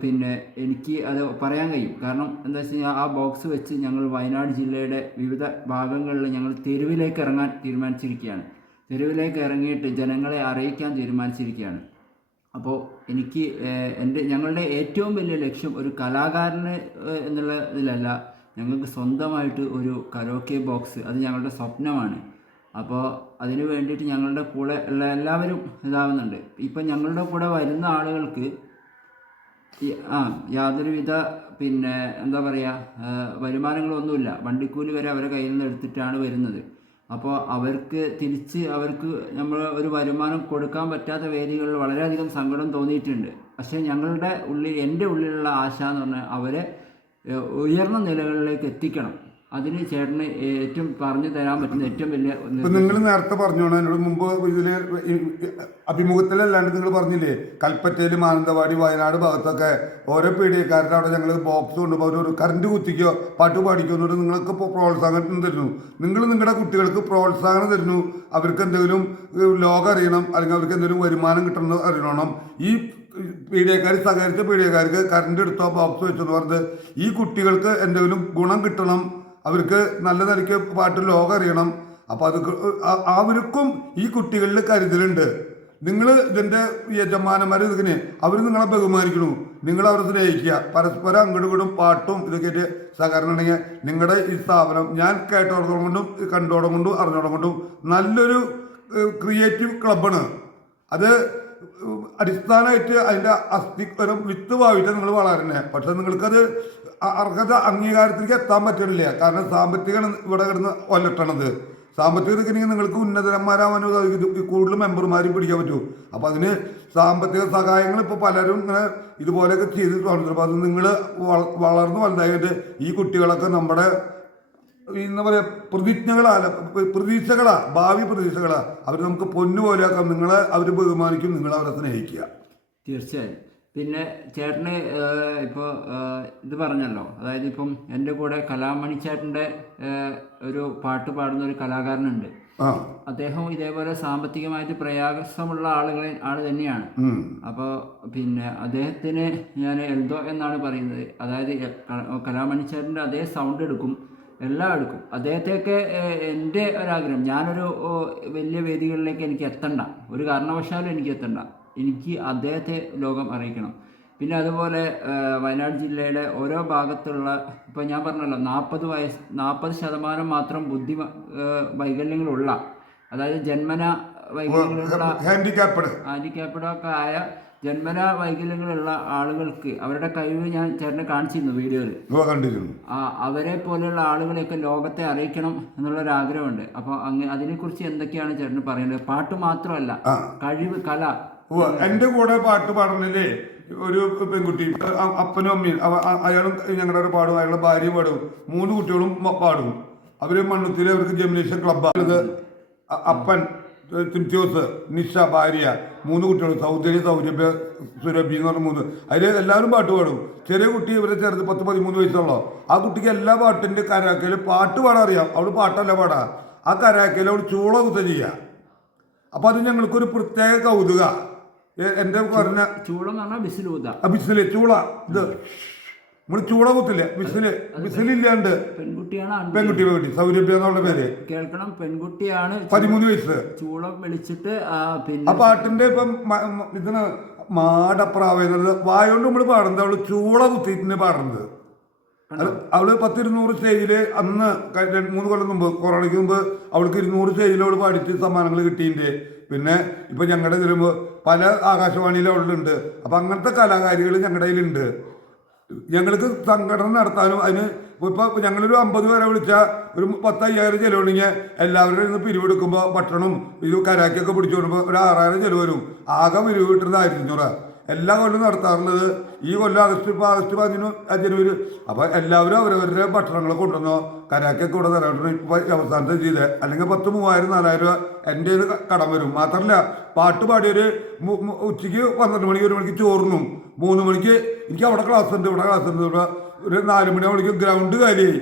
പിന്നെ എനിക്ക് അത് പറയാൻ കഴിയും. കാരണം എന്താ വെച്ച് കഴിഞ്ഞാൽ ആ ബോക്സ് വെച്ച് ഞങ്ങൾ വയനാട് ജില്ലയുടെ വിവിധ ഭാഗങ്ങളിൽ ഞങ്ങൾ തെരുവിലേക്ക് ഇറങ്ങാൻ തീരുമാനിച്ചിരിക്കുകയാണ്. തെരുവിലേക്ക് ഇറങ്ങിയിട്ട് ജനങ്ങളെ അറിയിക്കാൻ തീരുമാനിച്ചിരിക്കുകയാണ്. അപ്പോൾ എനിക്ക് ഞങ്ങളുടെ ഏറ്റവും വലിയ ലക്ഷ്യം ഒരു കലാകാരന് എന്നുള്ള ഇതിലല്ല, ഞങ്ങൾക്ക് സ്വന്തമായിട്ട് ഒരു കരോക്കെ ബോക്സ്, അത് ഞങ്ങളുടെ സ്വപ്നമാണ്. അപ്പോൾ അതിന് വേണ്ടിയിട്ട് ഞങ്ങളുടെ കൂടെ ഉള്ള എല്ലാവരും ഇതാവുന്നുണ്ട്. ഇപ്പം ഞങ്ങളുടെ കൂടെ വരുന്ന ആളുകൾക്ക് യാതൊരുവിധ പിന്നെ എന്താ പറയുക വരുമാനങ്ങളൊന്നുമില്ല. വണ്ടിക്കൂലി വരെ അവരെ കയ്യിൽ നിന്ന് എടുത്തിട്ടാണ് വരുന്നത്. അപ്പോൾ അവർക്ക് നമ്മൾ ഒരു വരുമാനം കൊടുക്കാൻ പറ്റാത്ത വേദികളിൽ വളരെയധികം സങ്കടം തോന്നിയിട്ടുണ്ട്. പക്ഷേ എൻ്റെ ഉള്ളിലുള്ള ആശ എന്ന് പറഞ്ഞാൽ അവരെ ഉയർന്ന നിലകളിലേക്ക് എത്തിക്കണം. അതിന് ചേട്ടന് ഏറ്റവും പറഞ്ഞു തരാൻ പറ്റുന്ന ഏറ്റവും വലിയ ഇപ്പം നിങ്ങൾ നേരത്തെ പറഞ്ഞോണം എന്നോട് മുമ്പ് ഇതിൽ അഭിമുഖത്തിലല്ലാണ്ട് നിങ്ങൾ പറഞ്ഞില്ലേ കൽപ്പറ്റയിൽ മാനന്തവാടി വയനാട് ഭാഗത്തൊക്കെ ഓരോ പീഡിയക്കാരുടെ അവിടെ ഞങ്ങൾ ബോക്സ് കൊണ്ടുപോകും ഒരു കറണ്ട് കുത്തിക്കോ പാട്ട് പാടിക്കോ എന്നിട്ട് നിങ്ങൾക്ക് പ്രോത്സാഹനം തരുന്നു. നിങ്ങൾ നിങ്ങളുടെ കുട്ടികൾക്ക് പ്രോത്സാഹനം തരുന്നു. അവർക്ക് എന്തെങ്കിലും ലോകം അറിയണം, അല്ലെങ്കിൽ അവർക്ക് എന്തെങ്കിലും വരുമാനം കിട്ടണമെന്ന് അറിയണം. ഈ പീഡിയക്കാർ സഹകരിച്ച പീഡിയക്കാർക്ക് കറണ്ട് എടുത്തോ ബോക്സ് വെച്ചെന്ന് പറഞ്ഞത് ഈ കുട്ടികൾക്ക് എന്തെങ്കിലും ഗുണം കിട്ടണം, അവർക്ക് നല്ല നിലയ്ക്ക് പാട്ട് ലോകം അറിയണം. അപ്പം അത് അവർക്കും ഈ കുട്ടികളിൽ കരുതലുണ്ട്. നിങ്ങൾ ഇതിൻ്റെ യജമാനന്മാർ ഇതിന് അവർ നിങ്ങളെ ബഹുമാനിക്കണു, നിങ്ങൾ അവരെ സ്നേഹിക്കുക, പരസ്പരം അങ്ങോട്ടും ഇങ്ങോട്ടും പാട്ടും ഇതൊക്കെ സഹകരണം ഉണ്ടെങ്കിൽ നിങ്ങളുടെ ഈ സ്ഥാപനം ഞാൻ കേട്ടോടം കൊണ്ടും കണ്ടോടം കൊണ്ടും അറിഞ്ഞോടം കൊണ്ടും നല്ലൊരു ക്രിയേറ്റീവ് ക്ലബ്ബാണ്. അത് അടിസ്ഥാനമായിട്ട് അതിൻ്റെ അസ്ഥിത്വരം വിത്ത് ഭാവിയിട്ട് നിങ്ങൾ വളരണേ. പക്ഷെ നിങ്ങൾക്കത് അർഹത അംഗീകാരത്തിലേക്ക് എത്താൻ പറ്റണില്ല. കാരണം സാമ്പത്തികമാണ് ഇവിടെ കിടന്ന് ഒല്ലട്ടണത്. സാമ്പത്തികം എടുക്കണമെങ്കിൽ നിങ്ങൾക്ക് ഉന്നതന്മാരാവാനോ കൂടുതൽ മെമ്പർമാരും പിടിക്കാൻ പറ്റൂ. അപ്പം അതിന് സാമ്പത്തിക സഹായങ്ങൾ ഇപ്പോൾ പലരും ഇങ്ങനെ ഇതുപോലെയൊക്കെ ചെയ്തിട്ടുണ്ട്. അപ്പോൾ അത് നിങ്ങൾ വളർന്നു വലുതായിട്ട് ഈ കുട്ടികളൊക്കെ നമ്മുടെ എന്താ പറയുക പ്രതീക്ഷകളാ, ഭാവി പ്രതീക്ഷകളാ. അവർ നമുക്ക് പൊന്നുപോലെയാക്കാം. നിങ്ങളെ അവർ ബഹുമാനിക്കും, നിങ്ങൾ അവരെ സ്നേഹിക്കുക. തീർച്ചയായും. പിന്നെ ചേട്ടന് ഇപ്പോൾ ഇത് പറഞ്ഞല്ലോ, അതായത് ഇപ്പം എൻ്റെ കൂടെ കലാമണി ചേട്ടൻ്റെ ഒരു പാട്ട് പാടുന്ന ഒരു കലാകാരനുണ്ട്. അദ്ദേഹം ഇതേപോലെ സാമ്പത്തികമായിട്ട് പ്രയാസമുള്ള ആൾ തന്നെയാണ്. അപ്പോൾ പിന്നെ അദ്ദേഹത്തിന് ഞാൻ എൽദോ എന്നാണ് പറയുന്നത്. അതായത് കലാമണി ചേട്ടൻ്റെ അതേ സൗണ്ട് എടുക്കും, എല്ലാം എടുക്കും. അദ്ദേഹത്തെയൊക്കെ എൻ്റെ ഒരാഗ്രഹം, ഞാനൊരു വലിയ വേദികളിലേക്ക് എനിക്ക് എത്തണ്ട, ഒരു കാരണവശാലും എനിക്ക് എത്തണ്ട, എനിക്ക് അദ്ദേഹത്തെ ലോകം അറിയിക്കണം. പിന്നെ അതുപോലെ വയനാട് ജില്ലയുടെ ഓരോ ഭാഗത്തുള്ള, ഇപ്പോൾ ഞാൻ പറഞ്ഞല്ലോ 40% മാത്രം വൈകല്യങ്ങളുള്ള, അതായത് ജന്മന വൈകല്യങ്ങളുള്ള ഹാൻഡിക്യാപ്ഡൊക്കെ ആയ ജന്മന വൈകല്യങ്ങളുള്ള ആളുകൾക്ക് അവരുടെ കഴിവ് ഞാൻ ചേട്ടനെ കാണിച്ചിരുന്നു വീഡിയോയിൽ. അവരെ പോലെയുള്ള ആളുകളെയൊക്കെ ലോകത്തെ അറിയിക്കണം എന്നുള്ളൊരാഗ്രഹമുണ്ട്. അപ്പോൾ അതിനെക്കുറിച്ച് എന്തൊക്കെയാണ് ചേട്ടന് പറയുന്നത്? പാട്ട് മാത്രമല്ല, കഴിവ്, കല. എൻ്റെ കൂടെ പാട്ട് പാടുന്നില്ലേ ഒരു പെൺകുട്ടി, അപ്പനും അമ്മയും അയാളും ഞങ്ങളുടെ പാടും, അയാളുടെ ഭാര്യ പാടും, 3 കുട്ടികളും പാടും. അവർ മണ്ണുത്തിൽ അവർക്ക് ജമിനേഷൻ ക്ലബ്ബാണ്. അപ്പൻ തിംത്യോസ്, നിഷ ഭാര്യ, 3 കുട്ടികൾ, സൗരഭ്യ സുരഭി എന്ന് പറഞ്ഞ 3. അതിൽ എല്ലാവരും പാട്ട് പാടും. ചെറിയ കുട്ടി ഇവരെ ചേർത്ത് 10-13 വയസ്സുള്ളോ. ആ കുട്ടിക്ക് എല്ലാ പാട്ടിൻ്റെ കരാക്കയിൽ പാട്ട് പാടാൻ അറിയാം. അവൾ പാട്ടല്ല പാടാ, ആ കരാക്കയിൽ അവൾ ചൂള കുത്ത ചെയ്യുക. അപ്പം അത് ഞങ്ങൾക്കൊരു പ്രത്യേക കൗതുക. എൻ്റെ പറഞ്ഞ ചൂളം എന്ന് പറഞ്ഞാൽ ബിസില് ചൂള, ഇത് നമ്മൾ ചൂള കുത്തില്ലേ, ബിസിലില്ലാണ്ട്. പെൺകുട്ടി സൗരഭ്യ എന്നുള്ള പേര് കേൾക്കണം. പെൺകുട്ടിയാണ്, 13 വയസ്സ്. ചൂളം വിളിച്ചിട്ട് ആ പാട്ടിന്റെ ഇപ്പം ഇതിന് മാടപ്രാവുന്നത് വായോണ്ട് നമ്മൾ പാടുന്നത്. അവള് ചൂള കുത്തിയിട്ട് പാടുന്നത്. അവള് 10-200 സ്റ്റേജില് അന്ന് 3 കൊല്ലം മുമ്പ്, കൊറോണയ്ക്ക് മുമ്പ് അവൾക്ക് 200 സ്റ്റേജിൽ അവള് പാടിച്ച് സമ്മാനങ്ങൾ കിട്ടിയിട്ടുണ്ട്. പിന്നെ ഇപ്പൊ ഞങ്ങളുടെ ഇതിലുമ്പോ പല ആകാശവാണിയിലും അവളുണ്ട്. അപ്പൊ അങ്ങനത്തെ കലാകാരികൾ ഞങ്ങളുടെ കയ്യിലുണ്ട്. ഞങ്ങൾക്ക് സംഘടന നടത്താനും അതിന് ഇപ്പോൾ ഞങ്ങളൊരു 50 പേരെ വിളിച്ചാൽ ഒരു 10,000 ചിലവുണ്ടെങ്കിൽ എല്ലാവരും ഇന്ന് പിരിവെടുക്കുമ്പോൾ ഭക്ഷണം ഇത് കരാക്കിയൊക്കെ പിടിച്ചു കൊടുക്കുമ്പോൾ ഒരു 6,000 ചിലവ് വരും. ആകെ പിരിവ് കിട്ടുന്നത് 1,500. എല്ലാ കൊല്ലം നടത്താറുള്ളത്. ഈ കൊല്ലം ആഗസ്റ്റ് 15 ജനുവരി. അപ്പോൾ എല്ലാവരും അവരവരുടെ ഭക്ഷണങ്ങൾ കൊണ്ടുവന്നോ കരാക്കൊക്കെ കൂടെ തരാണ്ട് ഇപ്പോൾ അവസാനത്തെ ചെയ്ത്, അല്ലെങ്കിൽ 10, 3,000, 4,000 രൂപ എൻ്റെ ഇത് കടം വരും. മാത്രമല്ല പാട്ട് പാടിയൊരു ഉച്ചയ്ക്ക് 12 മണിക്ക് 1 മണിക്ക് ചോറിനും 3 മണിക്ക് എനിക്ക് അവിടെ ക്ലാസ് ഉണ്ട്, ഇവിടെ ക്ലാസ് ഉണ്ട്. ഇവിടെ ഒരു 4 മണിക്ക് ഗ്രൗണ്ട് കാലിയായി.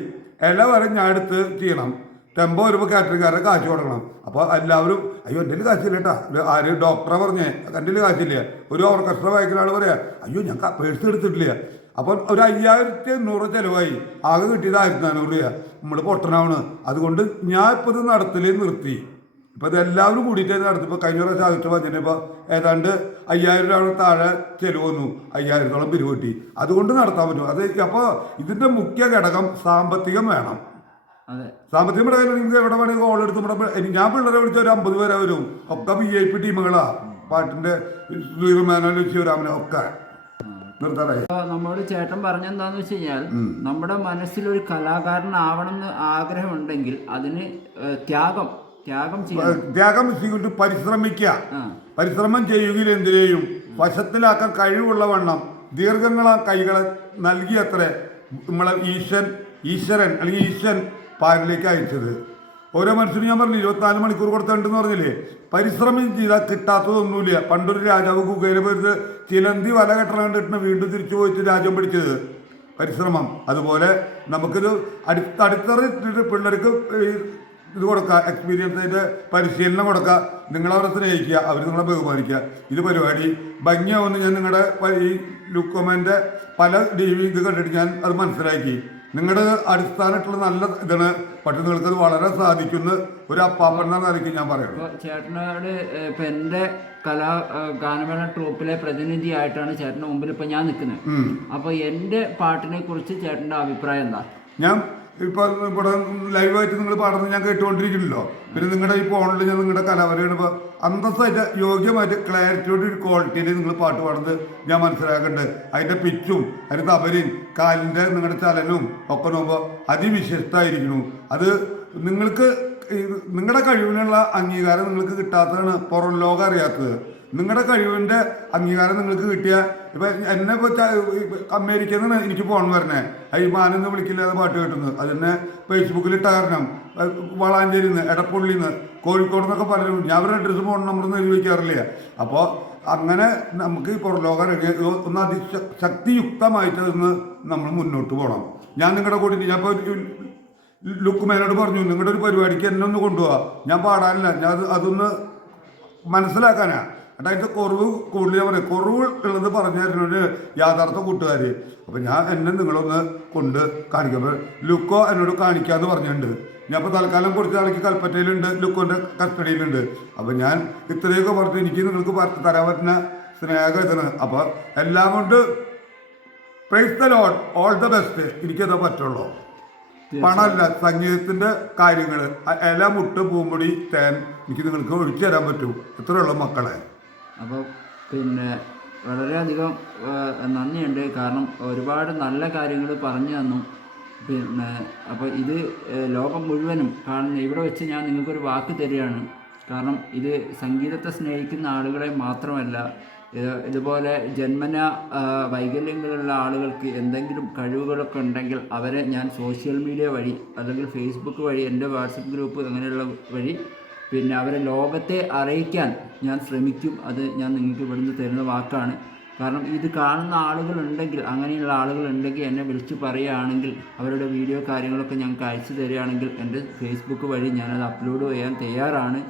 എല്ലാം വരെ ഞാൻ എടുത്ത് ചെയ്യണം. ടെമ്പോ വരുമ്പോൾ കാറ്ററിംഗുകാരെ കാശ് കൊടുക്കണം. അപ്പോൾ എല്ലാവരും അയ്യോ എൻ്റെ കാശില്ല കേട്ടാ, ആര് ഡോക്ടറെ പറഞ്ഞേ എൻ്റെ കാശില്ല. ഒരു ഓർക്കസ്ട്ര വായിക്കുന്ന ആൾ പറയാ അയ്യോ ഞാൻ പേഴ്സ് എടുത്തിട്ടില്ല. അപ്പോൾ ഒരു 5,800 ചിലവായി. ആകെ കിട്ടിയത് 1,400 രൂപ. നമ്മൾ പൊട്ടനാണ്. അതുകൊണ്ട് ഞാൻ ഇപ്പോൾ ഇത് നടത്തലേ നിർത്തി. ഇപ്പോൾ ഇതെല്ലാവരും കൂടിയിട്ട് നടത്തി. ഇപ്പോൾ കഴിഞ്ഞ പ്രാവശ്യം ആഗസ്റ്റ് 15 ഇപ്പോൾ ഏതാണ്ട് 5,000 രൂപ താഴെ ചിലവ് വന്നു. 5,000-ഓളം പിരിവ് കിട്ടി. അതുകൊണ്ട് നടത്താൻ പറ്റും. അത് അപ്പോൾ ഇതിൻ്റെ മുഖ്യ ഘടകം സാമ്പത്തികം വേണം. സാമ്പത്തികം ഘടകം നിങ്ങൾക്ക് എവിടെ വേണമെങ്കിൽ കോൾ എടുത്ത് ഞാൻ പിള്ളേരെ വിളിച്ച ഒരു 50 പേരെ വരും. ഒക്കെ VIP ടീമുകളാ. പാട്ടിൻ്റെ ശ്രീറാമനോ ശിവരാമനോ ഒക്കെ നിർത്താറായി. നമ്മളോട് ചേട്ടൻ പറഞ്ഞെന്താന്ന് വെച്ച് കഴിഞ്ഞാൽ, നമ്മുടെ മനസ്സിലൊരു കലാകാരനാവണമെന്ന് ആഗ്രഹമുണ്ടെങ്കിൽ അതിന് ത്യാഗം ചെയ്തിട്ട് പരിശ്രമിക്കുക. പരിശ്രമം ചെയ്യുകയിൽ എന്തിനേയും വശത്തിലാക്കാൻ കഴിവുള്ള വണ്ണം ദീർഘങ്ങളാ കൈകളെ നൽകിയത്രേ നമ്മളെ ഈശ്വരൻ അല്ലെങ്കിൽ ഈശ്വൻ പാരിലേക്ക് അയച്ചത്. ഓരോ മനുഷ്യനും ഞാൻ പറഞ്ഞു 24 മണിക്കൂർ കൊടുത്തിട്ടുണ്ടെന്ന് പറഞ്ഞില്ലേ. പരിശ്രമം ചെയ്താൽ കിട്ടാത്തതൊന്നുമില്ല. പണ്ടൊരു രാജാവ് ഗുഹയിൽ പോയിട്ട് ചിലന്തി വല കെട്ടണം കണ്ടിട്ട് വീണ്ടും തിരിച്ചു പോയിട്ട് രാജ്യം പിടിച്ചത് പരിശ്രമം. അതുപോലെ നമുക്കിത് അടിത്തറ പിള്ളേർക്ക് ഇത് കൊടുക്കുക, എക്സ്പീരിയൻസ് ആയിട്ട് പരിശീലനം കൊടുക്കുക, നിങ്ങളവരെ സ്നേഹിക്കുക, അവർ നിങ്ങളെ ബഹുമാനിക്കുക. ഇത് പരിപാടി ഭംഗിയാവുമെന്ന് ഞാൻ നിങ്ങളുടെ ഈ ലുക്കോമൻ്റെ പല ഇത് കണ്ടിട്ട് ഞാൻ അത് മനസ്സിലാക്കി. നിങ്ങളുടെ അടിസ്ഥാനമായിട്ടുള്ള നല്ല ഇതാണ്, പക്ഷെ നിങ്ങൾക്കത് വളരെ സാധിക്കുന്ന ഒരു അപ്പാപ്പന്ന നിലയ്ക്ക് ഞാൻ പറയുന്നത്. ചേട്ടനോട് ഇപ്പം എൻ്റെ ഗാനമേള ട്രൂപ്പിലെ പ്രതിനിധിയായിട്ടാണ് ചേട്ടൻ്റെ മുമ്പിൽ ഇപ്പം ഞാൻ നിൽക്കുന്നത്. അപ്പോൾ എൻ്റെ പാട്ടിനെ കുറിച്ച് ചേട്ടൻ്റെ അഭിപ്രായം എന്താ? ഞാൻ ഇപ്പോൾ ഇവിടെ ലൈവായിട്ട് നിങ്ങൾ പാടുന്നത് ഞാൻ കേട്ടുകൊണ്ടിരിക്കുന്നുണ്ടല്ലോ. പിന്നെ നിങ്ങളുടെ ഈ ഫോണിൽ ഞാൻ നിങ്ങളുടെ കലാപരമാണ് ഇപ്പോൾ അന്തസ്സായിട്ട് യോഗ്യമായിട്ട് ക്ലാരിറ്റിയോട് ഒരു ക്വാളിറ്റിയിൽ നിങ്ങൾ പാട്ട് പാടുന്നത് ഞാൻ മനസ്സിലാക്കുന്നുണ്ട്. അതിൻ്റെ പിച്ചും അതിൻ്റെ തബലയും കാലിൻ്റെ നിങ്ങളുടെ ചലനവും ഒക്കെ നോക്കുമ്പോൾ അതിവിശിഷ്ടമായിരിക്കുന്നു. അത് നിങ്ങൾക്ക് നിങ്ങളുടെ കഴിവിനുള്ള അംഗീകാരം നിങ്ങൾക്ക് കിട്ടാത്തതാണ് പുറം ലോകം അറിയാത്തത്. നിങ്ങളുടെ കഴിവിൻ്റെ അംഗീകാരം നിങ്ങൾക്ക് കിട്ടിയ ഇപ്പം എന്നെ ഇപ്പോൾ അമേരിക്കയിൽ നിന്ന് എനിക്ക് ഫോൺ വരണേ, മാനൊന്നും വിളിക്കില്ലാതെ പാട്ട് കേട്ടുന്നത്. അതിനെ ഫേസ്ബുക്കിലിട്ട കാരണം വളാഞ്ചേരിയിൽ നിന്ന്, എടപ്പള്ളിയിൽ നിന്ന്, കോഴിക്കോട് നിന്നൊക്കെ പലരും ഞാൻ അവരുടെ അഡ്രസ്സ് ഫോൺ നമ്പറൊന്നും എഴുതി വയ്ക്കാറില്ല. അപ്പോൾ അങ്ങനെ നമുക്ക് ഈ പുറം ലോകം ഒന്ന് അതിശക്തിയുക്തമായിട്ട് ഒന്ന് നമ്മൾ മുന്നോട്ട് പോകണം. ഞാൻ നിങ്ങളുടെ കൂടെ ഞാൻ ഇപ്പോൾ ലുക്കുമേനോട് പറഞ്ഞു നിങ്ങളുടെ ഒരു പരിപാടിക്ക് എന്നെ ഒന്ന് കൊണ്ടുപോകാം, ഞാൻ പാടാനില്ല, ഞാൻ അതൊന്ന് മനസ്സിലാക്കാനാ. എന്നിട്ട് അതിൻ്റെ കുറവ് കൂടുതൽ ഞാൻ പറയും, കുറവ് ഉള്ളത് പറഞ്ഞു തരുന്നൊരു യാഥാർത്ഥ കൂട്ടുകാർ. അപ്പം ഞാൻ എന്നെ നിങ്ങളൊന്ന് കൊണ്ട് കാണിക്കാം. ലുക്കോ എന്നോട് കാണിക്കാമെന്ന് പറഞ്ഞിട്ടുണ്ട്. ഞാൻ ഇപ്പോൾ തൽക്കാലം കുറച്ച് നാளைക്ക് കൽപ്പറ്റയിലുണ്ട്, ലുക്കോൻ്റെ കസ്റ്റഡിയിലുണ്ട്. അപ്പം ഞാൻ ഇത്രയൊക്കെ പറഞ്ഞു എനിക്ക് നിങ്ങൾക്ക് തരാൻ പറ്റുന്ന സ്നേഹം ഇതാണ്. അപ്പോൾ എല്ലാം കൊണ്ട് praise the Lord, all the best. എനിക്കതാ പറ്റുള്ളൂ. പണമല്ല, സംഗീതത്തിൻ്റെ കാര്യങ്ങൾ ഇല മുട്ട് പൂമ്പൊടി തേൻ എനിക്ക് നിങ്ങൾക്ക് ഒഴിച്ചു തരാൻ പറ്റും. ഇത്രയുള്ള മക്കളെ. അപ്പോൾ പിന്നെ വളരെയധികം നന്ദിയുണ്ട്. കാരണം ഒരുപാട് നല്ല കാര്യങ്ങൾ പറഞ്ഞു തന്നു. പിന്നെ അപ്പോൾ ഇത് ലോകം മുഴുവനും കാണുന്ന ഇവിടെ വെച്ച് ഞാൻ നിങ്ങൾക്കൊരു വാക്ക് തരികയാണ്. കാരണം ഇത് സംഗീതത്തെ സ്നേഹിക്കുന്ന ആളുകളെ മാത്രമല്ല, ഇതുപോലെ ജന്മന വൈകല്യങ്ങളുള്ള ആളുകൾക്ക് എന്തെങ്കിലും കഴിവുകളൊക്കെ ഉണ്ടെങ്കിൽ അവരെ ഞാൻ സോഷ്യൽ മീഡിയ വഴി അല്ലെങ്കിൽ ഫേസ്ബുക്ക് വഴി എൻ്റെ വാട്സപ്പ് ഗ്രൂപ്പ് അങ്ങനെയുള്ള വഴി പിന്നെ അവരെ ലോകത്തെ അറിയിക്കാൻ ഞാൻ ശ്രമിക്കും. അത് ഞാൻ നിങ്ങൾക്ക് ഇവിടുന്ന് തരുന്ന വാക്കാണ്. കാരണം ഇത് കാണുന്ന ആളുകളുണ്ടെങ്കിൽ, അങ്ങനെയുള്ള ആളുകളുണ്ടെങ്കിൽ എന്നെ വിളിച്ച് പറയുകയാണെങ്കിൽ അവരുടെ വീഡിയോ കാര്യങ്ങളൊക്കെ ഞങ്ങൾക്ക് അയച്ചു തരികയാണെങ്കിൽ എൻ്റെ ഫേസ്ബുക്ക് വഴി ഞാനത് അപ്ലോഡ് ചെയ്യാൻ തയ്യാറാണ്.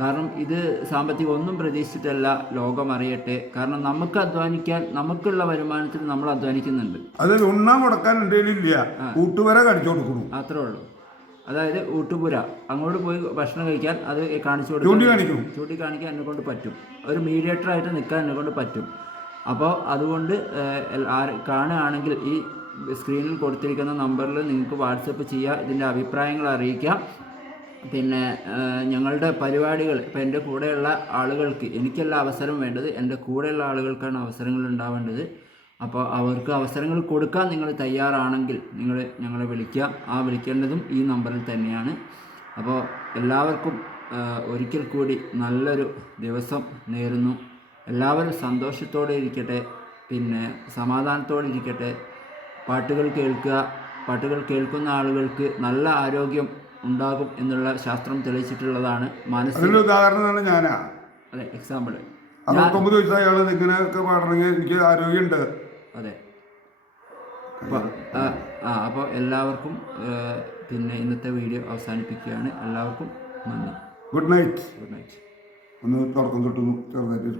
കാരണം ഇത് സാമ്പത്തികം ഒന്നും പ്രതീക്ഷിച്ചിട്ടല്ല, ലോകം അറിയട്ടെ. കാരണം നമുക്ക് അധ്വാനിക്കാൻ, നമുക്കുള്ള വരുമാനത്തിൽ നമ്മൾ അധ്വാനിക്കുന്നുണ്ട്. അതിൽ ഉണ്ണാൻ മുടക്കാൻ ഇല്ല, കൂട്ടുവര കാണിച്ചു കൊടുക്കുന്നു, അത്രേ ഉള്ളൂ. അതായത് ഊട്ടുപുര അങ്ങോട്ട് പോയി ഭക്ഷണം കഴിക്കാൻ അത് കാണിച്ചു കൊടുക്കും, ചൂണ്ടിക്കാണിക്കാൻ എന്നെ കൊണ്ട് പറ്റും. ഒരു മീഡിയേറ്ററായിട്ട് നിൽക്കാൻ എന്നെ കൊണ്ട് പറ്റും. അപ്പോൾ അതുകൊണ്ട് കാണുകയാണെങ്കിൽ ഈ സ്ക്രീനിൽ കൊടുത്തിരിക്കുന്ന നമ്പറിൽ നിങ്ങൾക്ക് വാട്സപ്പ് ചെയ്യുക, ഇതിൻ്റെ അഭിപ്രായങ്ങൾ അറിയിക്കാം. പിന്നെ ഞങ്ങളുടെ പരിപാടികൾ ഇപ്പോൾ എൻ്റെ കൂടെയുള്ള ആളുകൾക്ക്, എനിക്കല്ല അവസരം വേണ്ടത്, എൻ്റെ കൂടെയുള്ള ആളുകൾക്കാണ് അവസരങ്ങൾ ഉണ്ടാവേണ്ടത്. അപ്പോൾ അവർക്ക് അവസരങ്ങൾ കൊടുക്കാൻ നിങ്ങൾ തയ്യാറാണെങ്കിൽ നിങ്ങൾ ഞങ്ങളെ വിളിക്കുക. ആ വിളിക്കേണ്ടതും ഈ നമ്പറിൽ തന്നെയാണ്. അപ്പോൾ എല്ലാവർക്കും ഒരിക്കൽ കൂടി നല്ലൊരു ദിവസം നേരുന്നു. എല്ലാവരും സന്തോഷത്തോടെ ഇരിക്കട്ടെ, പിന്നെ സമാധാനത്തോടെ ഇരിക്കട്ടെ. പാട്ടുകൾ കേൾക്കുക. പാട്ടുകൾ കേൾക്കുന്ന ആളുകൾക്ക് നല്ല ആരോഗ്യം ഉണ്ടാകും എന്നുള്ള ശാസ്ത്രം തെളിയിച്ചിട്ടുള്ളതാണ്. മനസ്സിൻ്റെ ഉദാഹരണമാണ് ഞാനാ. അതെ, എക്സാമ്പിൾ. 69 വയസ്സായ ആൾ ഇങ്ങനെയൊക്കെ പാടണമെങ്കിൽ എനിക്ക് ആരോഗ്യമുണ്ട്. അതെ. അപ്പോൾ എല്ലാവർക്കും പിന്നെ ഇന്നത്തെ വീഡിയോ അവസാനിപ്പിക്കുകയാണ്. എല്ലാവർക്കും നന്ദി. Good night. Good night. ഒന്ന് തുറക്കം തൊട്ടു ചെറുതായിട്ട്